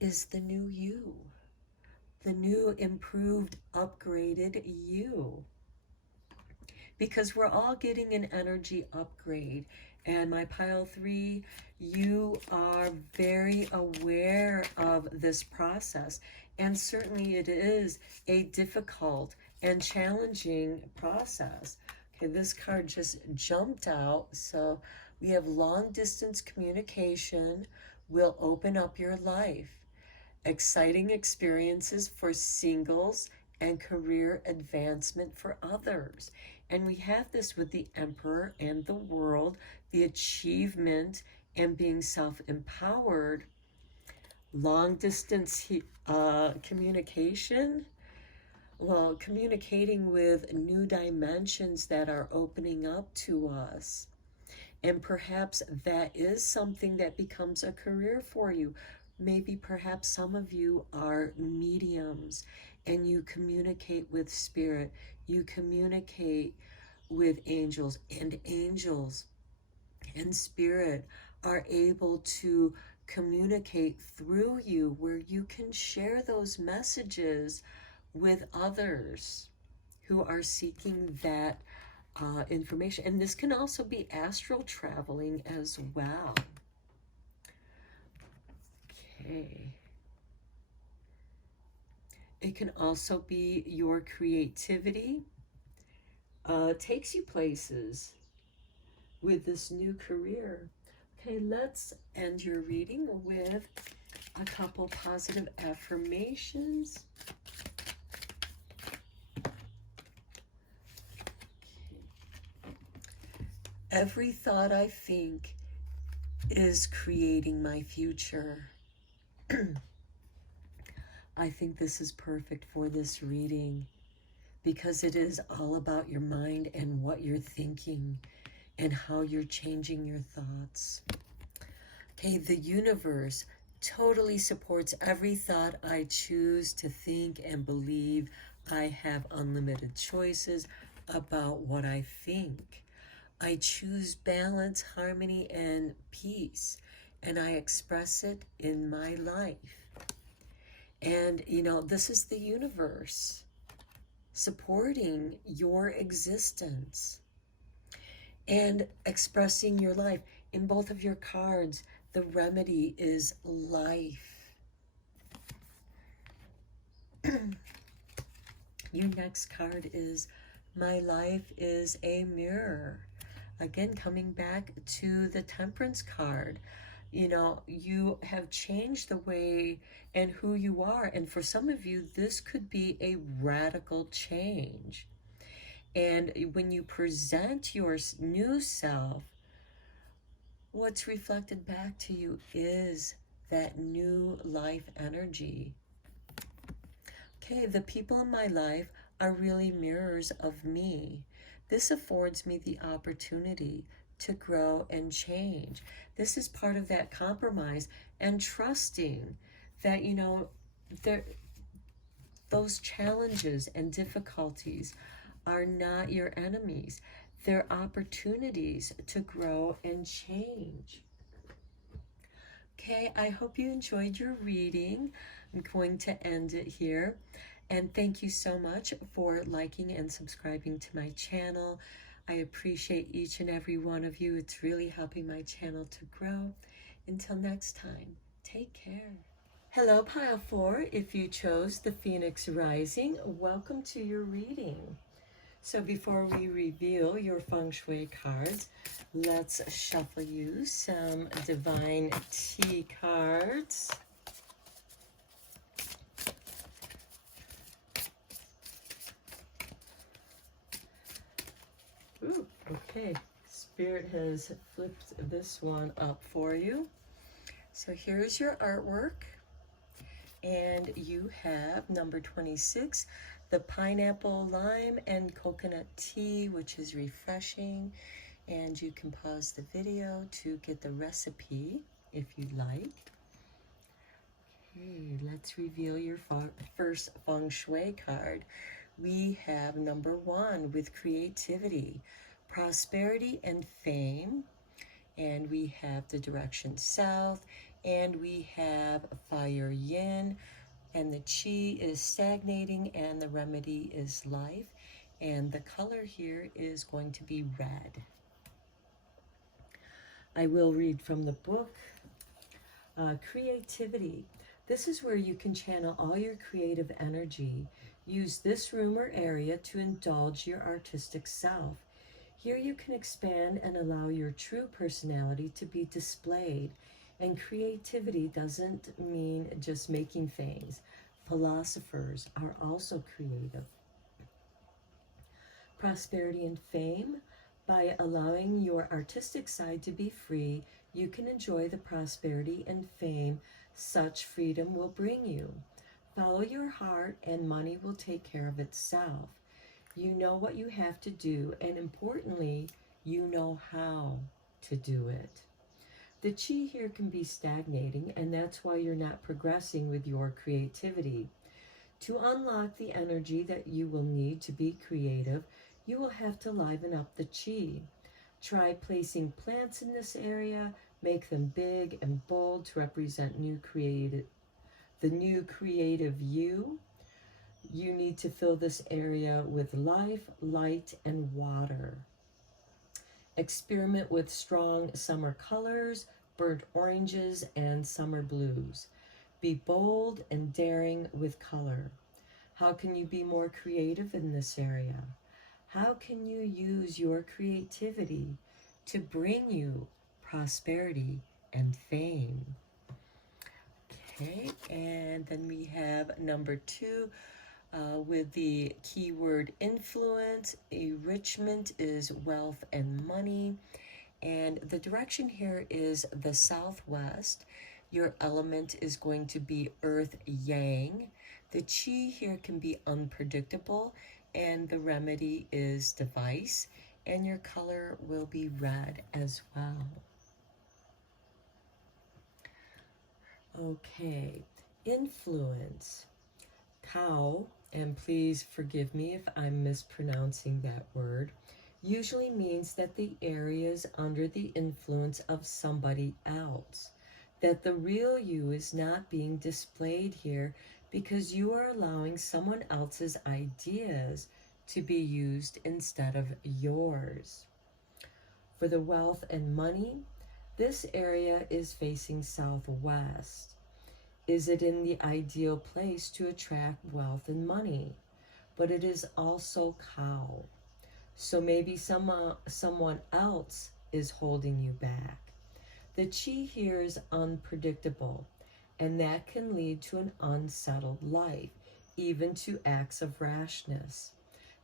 is the new you, the new, improved, upgraded you. Because we're all getting an energy upgrade. And my pile 3, you are very aware of this process. And certainly it is a difficult and challenging process. Okay, this card just jumped out. So we have long distance communication will open up your life. Exciting experiences for singles and career advancement for others. And we have this with the Emperor and the World, the achievement and being self-empowered. Long distance communication, well, communicating with new dimensions that are opening up to us. And perhaps that is something that becomes a career for you. Maybe perhaps some of you are mediums and you communicate with spirit. You communicate with angels, and angels and spirit are able to communicate through you, where you can share those messages with others who are seeking that information. And this can also be astral traveling as well. Okay. It can also be your creativity takes you places with this new career. Okay, let's end your reading with a couple positive affirmations. Okay. Every thought I think is creating my future. I think this is perfect for this reading because it is all about your mind and what you're thinking and how you're changing your thoughts. Okay, the universe totally supports every thought I choose to think and believe. I have unlimited choices about what I think. I choose balance, harmony, and peace, and I express it in my life. And, you know, this is the universe supporting your existence and expressing your life. In both of your cards, the remedy is life. Your next card is my life is a mirror. Again, coming back to the Temperance card. You know, you have changed the way and who you are. And for some of you, this could be a radical change. And when you present your new self what's reflected back to you is that new life energy. Okay, the people in my life are really mirrors of me. This affords me the opportunity to grow and change. This is part of that compromise and trusting that, you know, those challenges and difficulties are not your enemies. They're opportunities to grow and change. Okay, I hope you enjoyed your reading. I'm going to end it here. And thank you so much for liking and subscribing to my channel. I appreciate each and every one of you. It's really helping my channel to grow. Until next time, take care. Hello, Pile 4. If you chose the Phoenix Rising, welcome to your reading. So before we reveal your Feng Shui cards, let's shuffle you some Divine Tea cards. Ooh, okay. Spirit has flipped this one up for you. So here's your artwork. And you have number 26, the pineapple, lime, and coconut tea, which is refreshing. And you can pause the video to get the recipe if you'd like. Okay, let's reveal your first Feng Shui card. We have number 1 with creativity, prosperity, and fame. And we have the direction south, and we have fire yin, and the chi is stagnating, and the remedy is life, and the color here is going to be red. I will read from the book. Creativity. This is where you can channel all your creative energy. Use this room or area to indulge your artistic self. Here you can expand and allow your true personality to be displayed. And creativity doesn't mean just making things. Philosophers are also creative. Prosperity and fame. By allowing your artistic side to be free, you can enjoy the prosperity and fame such freedom will bring you. Follow your heart and money will take care of itself. You know what you have to do, and importantly, you know how to do it. The chi here can be stagnating, and that's why you're not progressing with your creativity. To unlock the energy that you will need to be creative, you will have to liven up the chi. Try placing plants in this area, make them big and bold to represent the new creative you. You need to fill this area with life, light, and water. Experiment with strong summer colors, burnt oranges, and summer blues. Be bold and daring with color. How can you be more creative in this area? How can you use your creativity to bring you prosperity and fame? Okay, and then we have number 2 with the keyword influence. Enrichment is wealth and money. And the direction here is the southwest. Your element is going to be earth yang. The chi here can be unpredictable, and the remedy is device, and your color will be red as well. Okay, influence. Cow, and please forgive me if I'm mispronouncing that word, usually means that the area is under the influence of somebody else, that the real you is not being displayed here because you are allowing someone else's ideas to be used instead of yours. For the wealth and money, this area is facing southwest. Is it in the ideal place to attract wealth and money? But it is also cow. So maybe someone else is holding you back. The chi here is unpredictable, and that can lead to an unsettled life, even to acts of rashness.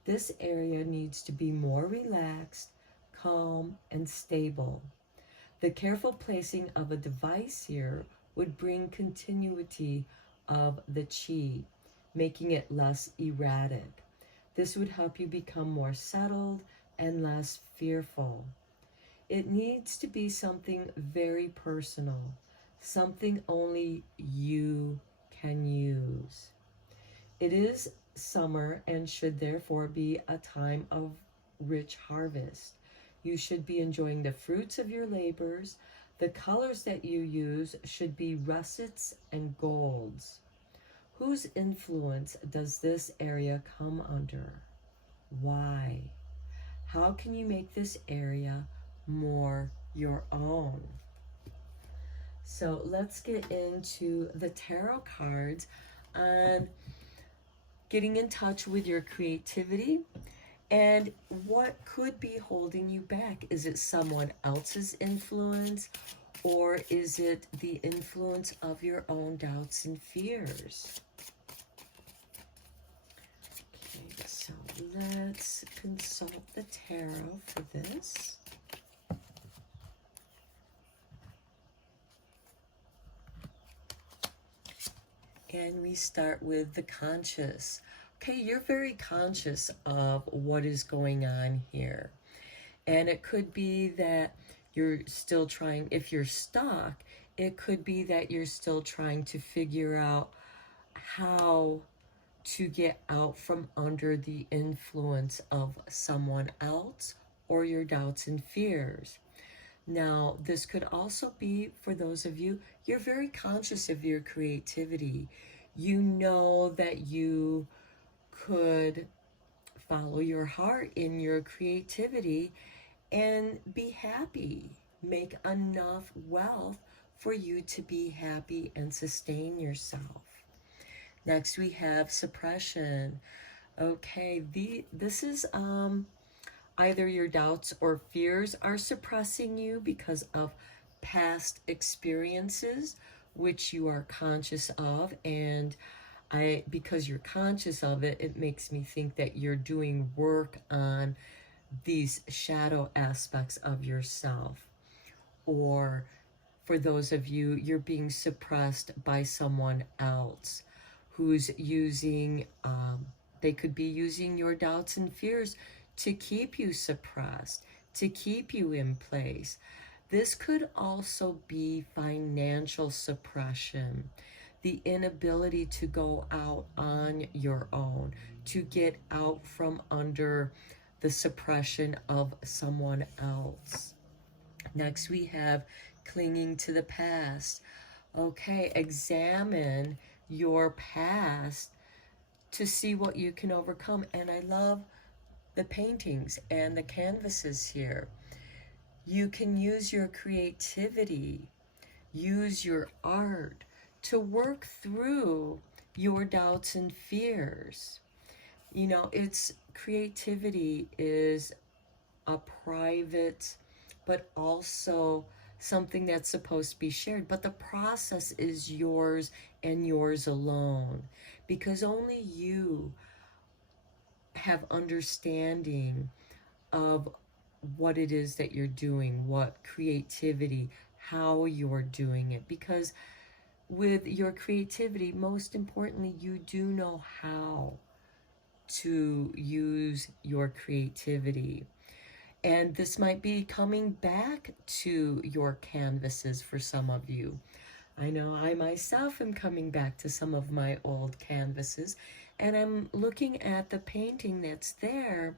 This area needs to be more relaxed, calm, and stable. The careful placing of a device here would bring continuity of the chi, making it less erratic. This would help you become more settled and less fearful. It needs to be something very personal, something only you can use. It is summer and should therefore be a time of rich harvest. You should be enjoying the fruits of your labors. The colors that you use should be russets and golds. Whose influence does this area come under? Why? How can you make this area more your own? So let's get into the tarot cards on getting in touch with your creativity and what could be holding you back. Is it someone else's influence, or is it the influence of your own doubts and fears? Okay, so let's consult the tarot for this. And we start with the conscious. Okay, you're very conscious of what is going on here. And it could be that you're still trying, if you're stuck, it could be that you're still trying to figure out how to get out from under the influence of someone else or your doubts and fears. Now, this could also be for those of you, you're very conscious of your creativity. You know that you could follow your heart in your creativity and be happy. Make enough wealth for you to be happy and sustain yourself. Next, we have suppression. Okay, this is either your doubts or fears are suppressing you because of past experiences, which you are conscious of. And because you're conscious of it, it makes me think that you're doing work on these shadow aspects of yourself. Or for those of you, you're being suppressed by someone else who's using, they could be using your doubts and fears to keep you suppressed, to keep you in place. This could also be financial suppression, the inability to go out on your own, to get out from under the suppression of someone else. Next, we have clinging to the past. Okay, examine your past to see what you can overcome. And I love the paintings and the canvases here. You can use your creativity, use your art to work through your doubts and fears. You know, creativity is a private, but also something that's supposed to be shared. But the process is yours and yours alone, because only you have understanding of what it is that you're doing, what creativity, how you're doing it. Because with your creativity, most importantly, you do know how to use your creativity. And this might be coming back to your canvases for some of you. I know I myself am coming back to some of my old canvases, and I'm looking at the painting that's there,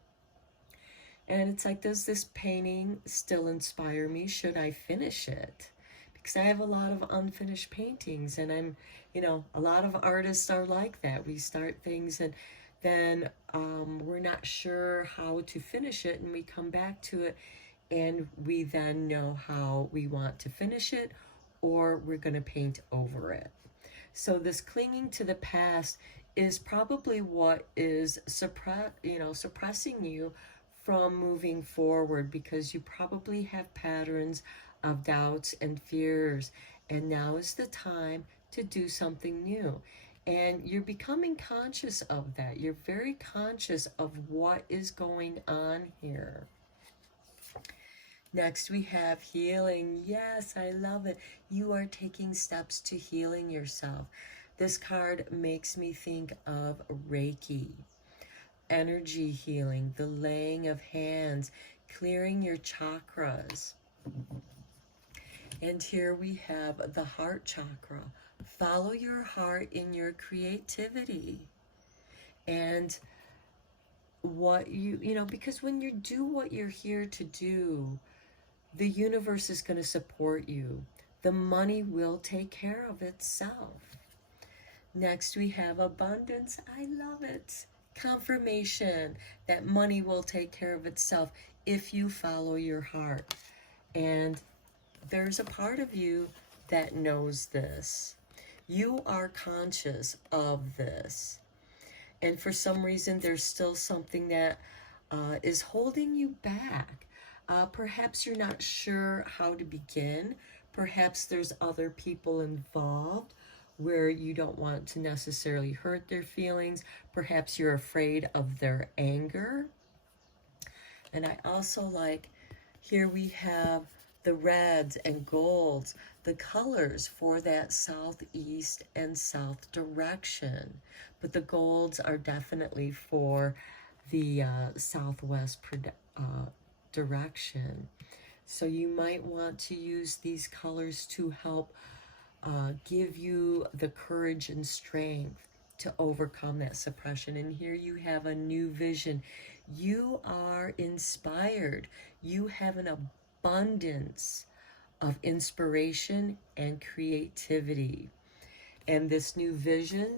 and it's like, does this painting still inspire me? Should I finish it? Because I have a lot of unfinished paintings, and a lot of artists are like that. We start things and then we're not sure how to finish it, and we come back to it, and we then know how we want to finish it, or we're going to paint over it. So this clinging to the past is probably what is suppressing you from moving forward, because you probably have patterns of doubts and fears, and now is the time to do something new. And you're becoming conscious of that. You're very conscious of what is going on here. Next, we have healing. Yes, I love it. You are taking steps to healing yourself. This card makes me think of Reiki, energy healing, the laying of hands, clearing your chakras. And here we have the heart chakra. Follow your heart in your creativity. And what you know, because when you do what you're here to do, the universe is going to support you. The money will take care of itself. Next, we have abundance. I love it. Confirmation that money will take care of itself if you follow your heart. And there's a part of you that knows this. You are conscious of this. And for some reason, there's still something that is holding you back. Perhaps you're not sure how to begin. Perhaps there's other people involved where you don't want to necessarily hurt their feelings. Perhaps you're afraid of their anger. And I also like, here we have the reds and golds, the colors for that southeast and south direction. But the golds are definitely for the southwest direction. So you might want to use these colors to help give you the courage and strength to overcome that suppression. And here you have a new vision. You are inspired. You have an abundance of inspiration and creativity. And this new vision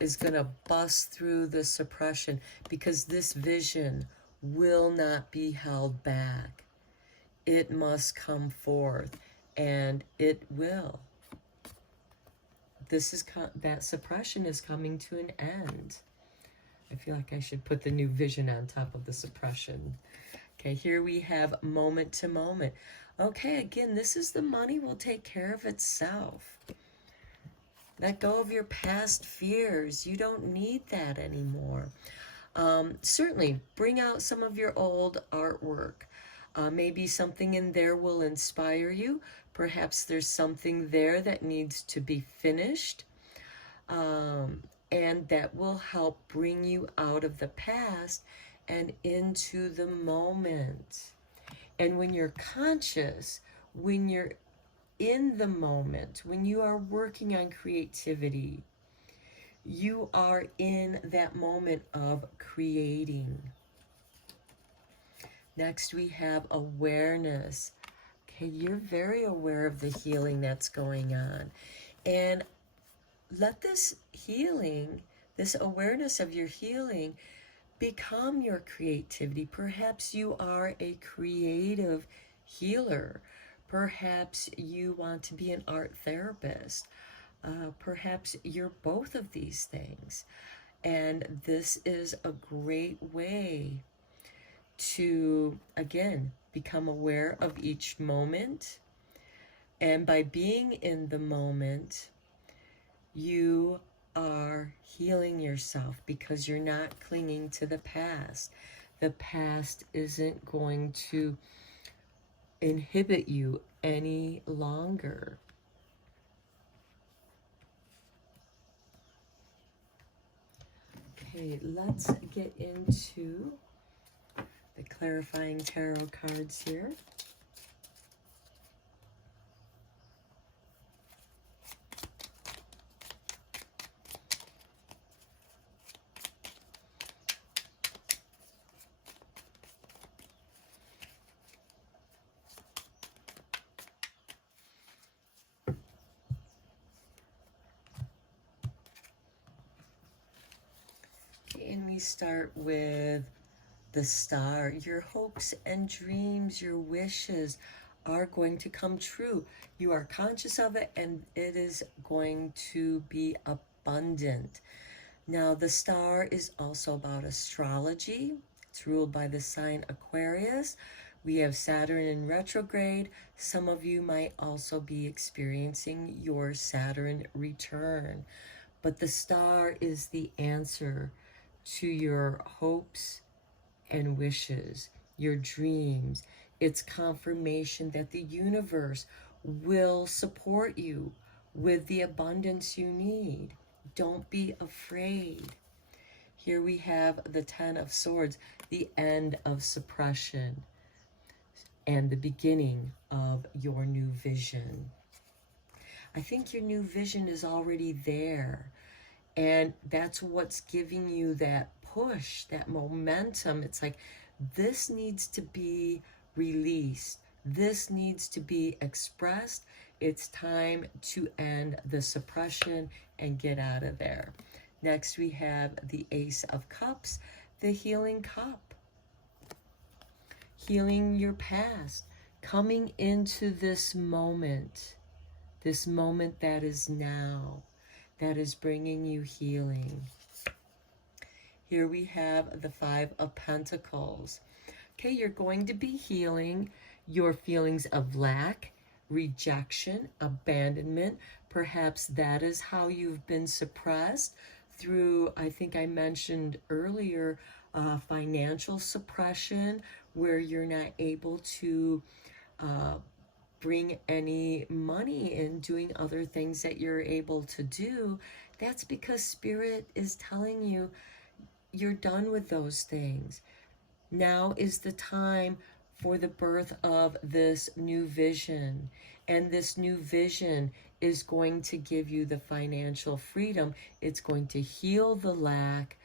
is going to bust through the suppression, because this vision will not be held back. It must come forth, and it will. This is that suppression is coming to an end. I feel like I should put the new vision on top of the suppression. Okay, here we have moment to moment. Okay, again, this is the money will take care of itself. Let go of your past fears. You don't need that anymore. Certainly, bring out some of your old artwork. Maybe something in there will inspire you. Perhaps there's something there that needs to be finished. And that will help bring you out of the past and into the moment. And when you're conscious, when you're in the moment, when you are working on creativity, you are in that moment of creating. Next, we have awareness. Okay, you're very aware of the healing that's going on. And let this healing, this awareness of your healing, become your creativity. Perhaps you are a creative healer. Perhaps you want to be an art therapist. Perhaps you're both of these things. And this is a great way to, again, become aware of each moment. And by being in the moment, you are healing yourself because you're not clinging to the past. The past isn't going to inhibit you any longer. Okay, let's get into the clarifying tarot cards here. And we start with the Star. Your hopes and dreams, your wishes are going to come true. You are conscious of it, and it is going to be abundant. Now, the Star is also about astrology. It's ruled by the sign Aquarius. We have Saturn in retrograde. Some of you might also be experiencing your Saturn return. But the Star is the answer to your hopes and wishes, your dreams. It's confirmation that the universe will support you with the abundance you need. Don't be afraid. Here we have the Ten of Swords, the end of suppression and the beginning of your new vision. I think your new vision is already there. And that's what's giving you that push, that momentum. It's like, this needs to be released. This needs to be expressed. It's time to end the suppression and get out of there. Next, we have the Ace of Cups, the healing cup. Healing your past, coming into this moment that is now, that is bringing you healing. Here we have the Five of Pentacles. Okay, you're going to be healing your feelings of lack, rejection, abandonment. Perhaps that is how you've been suppressed through, I think I mentioned earlier, financial suppression, where you're not able to bring any money in, doing other things that you're able to do. That's because Spirit is telling you you're done with those things. Now is the time for the birth of this new vision. And this new vision is going to give you the financial freedom. It's going to heal the lack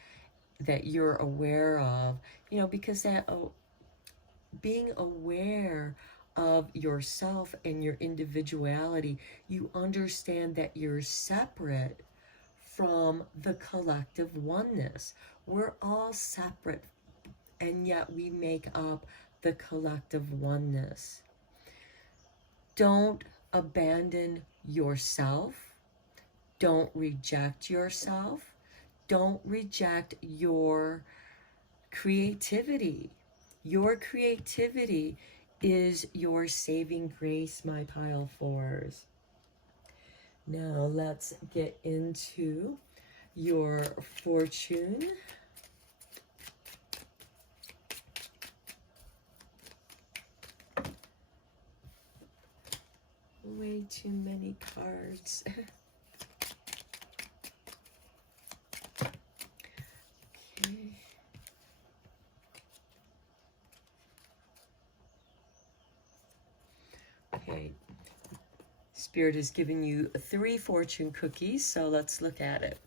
that you're aware of, you know, because that being aware of yourself and your individuality, you understand that you're separate from the collective oneness. We're all separate, and yet we make up the collective oneness. Don't abandon yourself. Don't reject yourself. Don't reject your creativity. Your creativity is your saving grace, my pile fours. Now let's get into your fortune. Way too many cards. Okay. Okay. Spirit is giving you 3 fortune cookies, so let's look at it.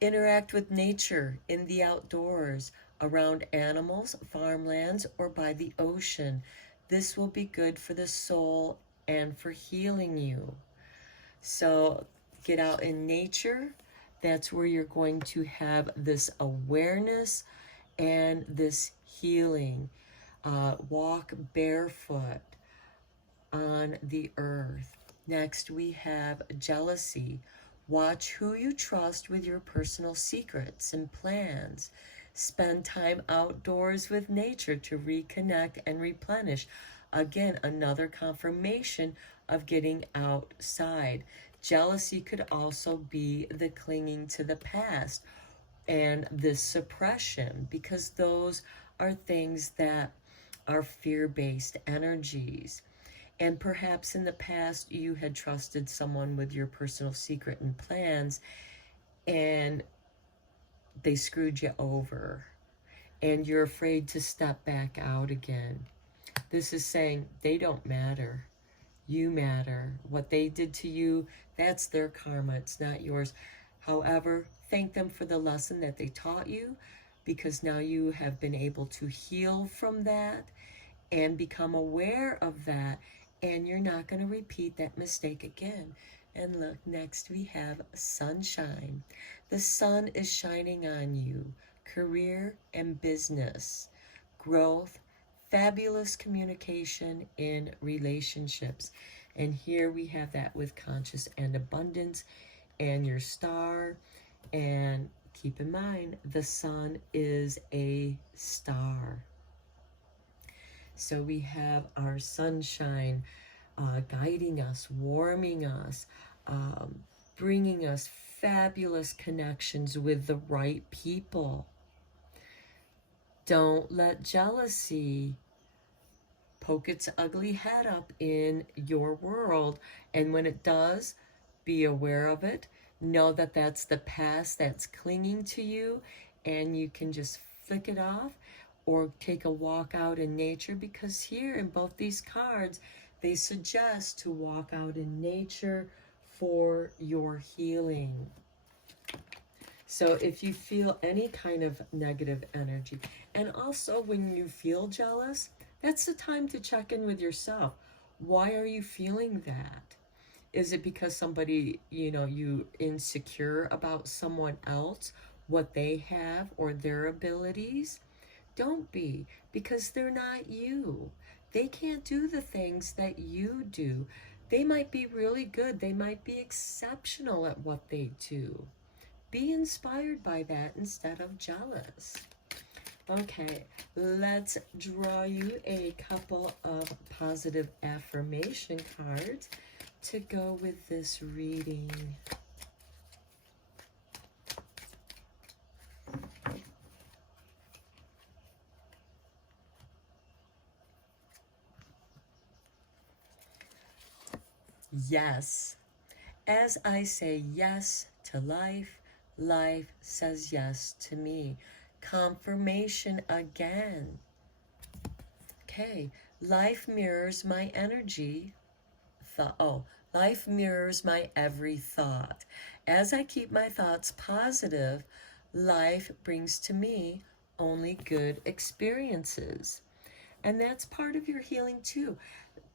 Interact with nature in the outdoors, around animals, farmlands, or by the ocean. This will be good for the soul and for healing you. So get out in nature. That's where you're going to have this awareness and this healing. Walk barefoot on the earth. Next, we have jealousy. Watch who you trust with your personal secrets and plans. Spend time outdoors with nature to reconnect and replenish. Again, another confirmation of getting outside. Jealousy could also be the clinging to the past and this suppression, because those are things that are fear-based energies. And perhaps in the past you had trusted someone with your personal secret and plans, and they screwed you over, and you're afraid to step back out again. This is saying they don't matter. You matter. What they did to you, that's their karma. It's not yours. However, thank them for the lesson that they taught you, because now you have been able to heal from that and become aware of that, and you're not going to repeat that mistake again. And look, next we have sunshine. The sun is shining on you. Career and business, growth, fabulous communication in relationships. And here we have that with conscious and abundance and your star. And keep in mind, the sun is a star. So we have our sunshine guiding us, warming us, bringing us fabulous connections with the right people. Don't let jealousy poke its ugly head up in your world. And when it does, be aware of it. Know that that's the past that's clinging to you, and you can just flick it off or take a walk out in nature, because here in both these cards, they suggest to walk out in nature for your healing. So if you feel any kind of negative energy, and also when you feel jealous, that's the time to check in with yourself. Why are you feeling that? Is it because somebody, you insecure about someone else, what they have or their abilities? Don't be, because they're not you. They can't do the things that you do. They might be really good. They might be exceptional at what they do. Be inspired by that instead of jealous. Okay, let's draw you a couple of positive affirmation cards to go with this reading. Yes. As I say yes to life, life says yes to me. Confirmation again. Okay, life mirrors my energy. Life mirrors my every thought. As I keep my thoughts positive, life brings to me only good experiences. And that's part of your healing too.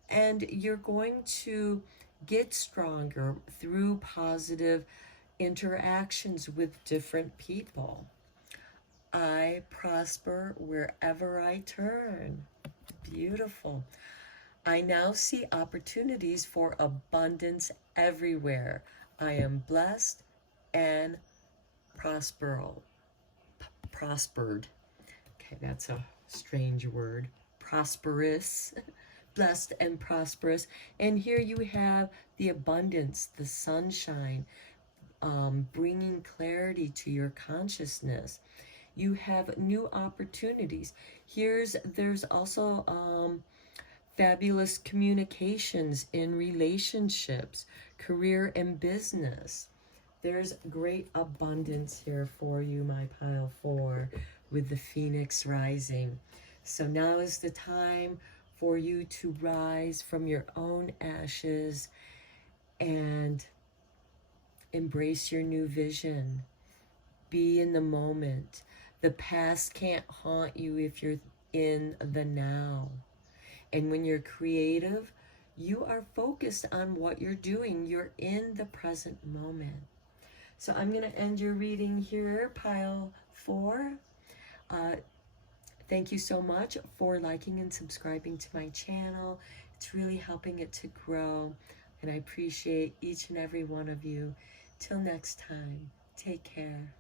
And you're going to get stronger through positive interactions with different people. I prosper wherever I turn. Beautiful. I now see opportunities for abundance everywhere. I am blessed and prospered. Okay, that's a strange word. Prosperous. Blessed and prosperous. And here you have the abundance, the sunshine, bringing clarity to your consciousness. You have new opportunities. There's also fabulous communications in relationships, career and business. There's great abundance here for you, my pile 4, with the Phoenix rising. So now is the time for you to rise from your own ashes and embrace your new vision. Be in the moment. The past can't haunt you if you're in the now. And when you're creative, you are focused on what you're doing. You're in the present moment. So I'm going to end your reading here, pile 4. Thank you so much for liking and subscribing to my channel. It's really helping it to grow. And I appreciate each and every one of you. Till next time, take care.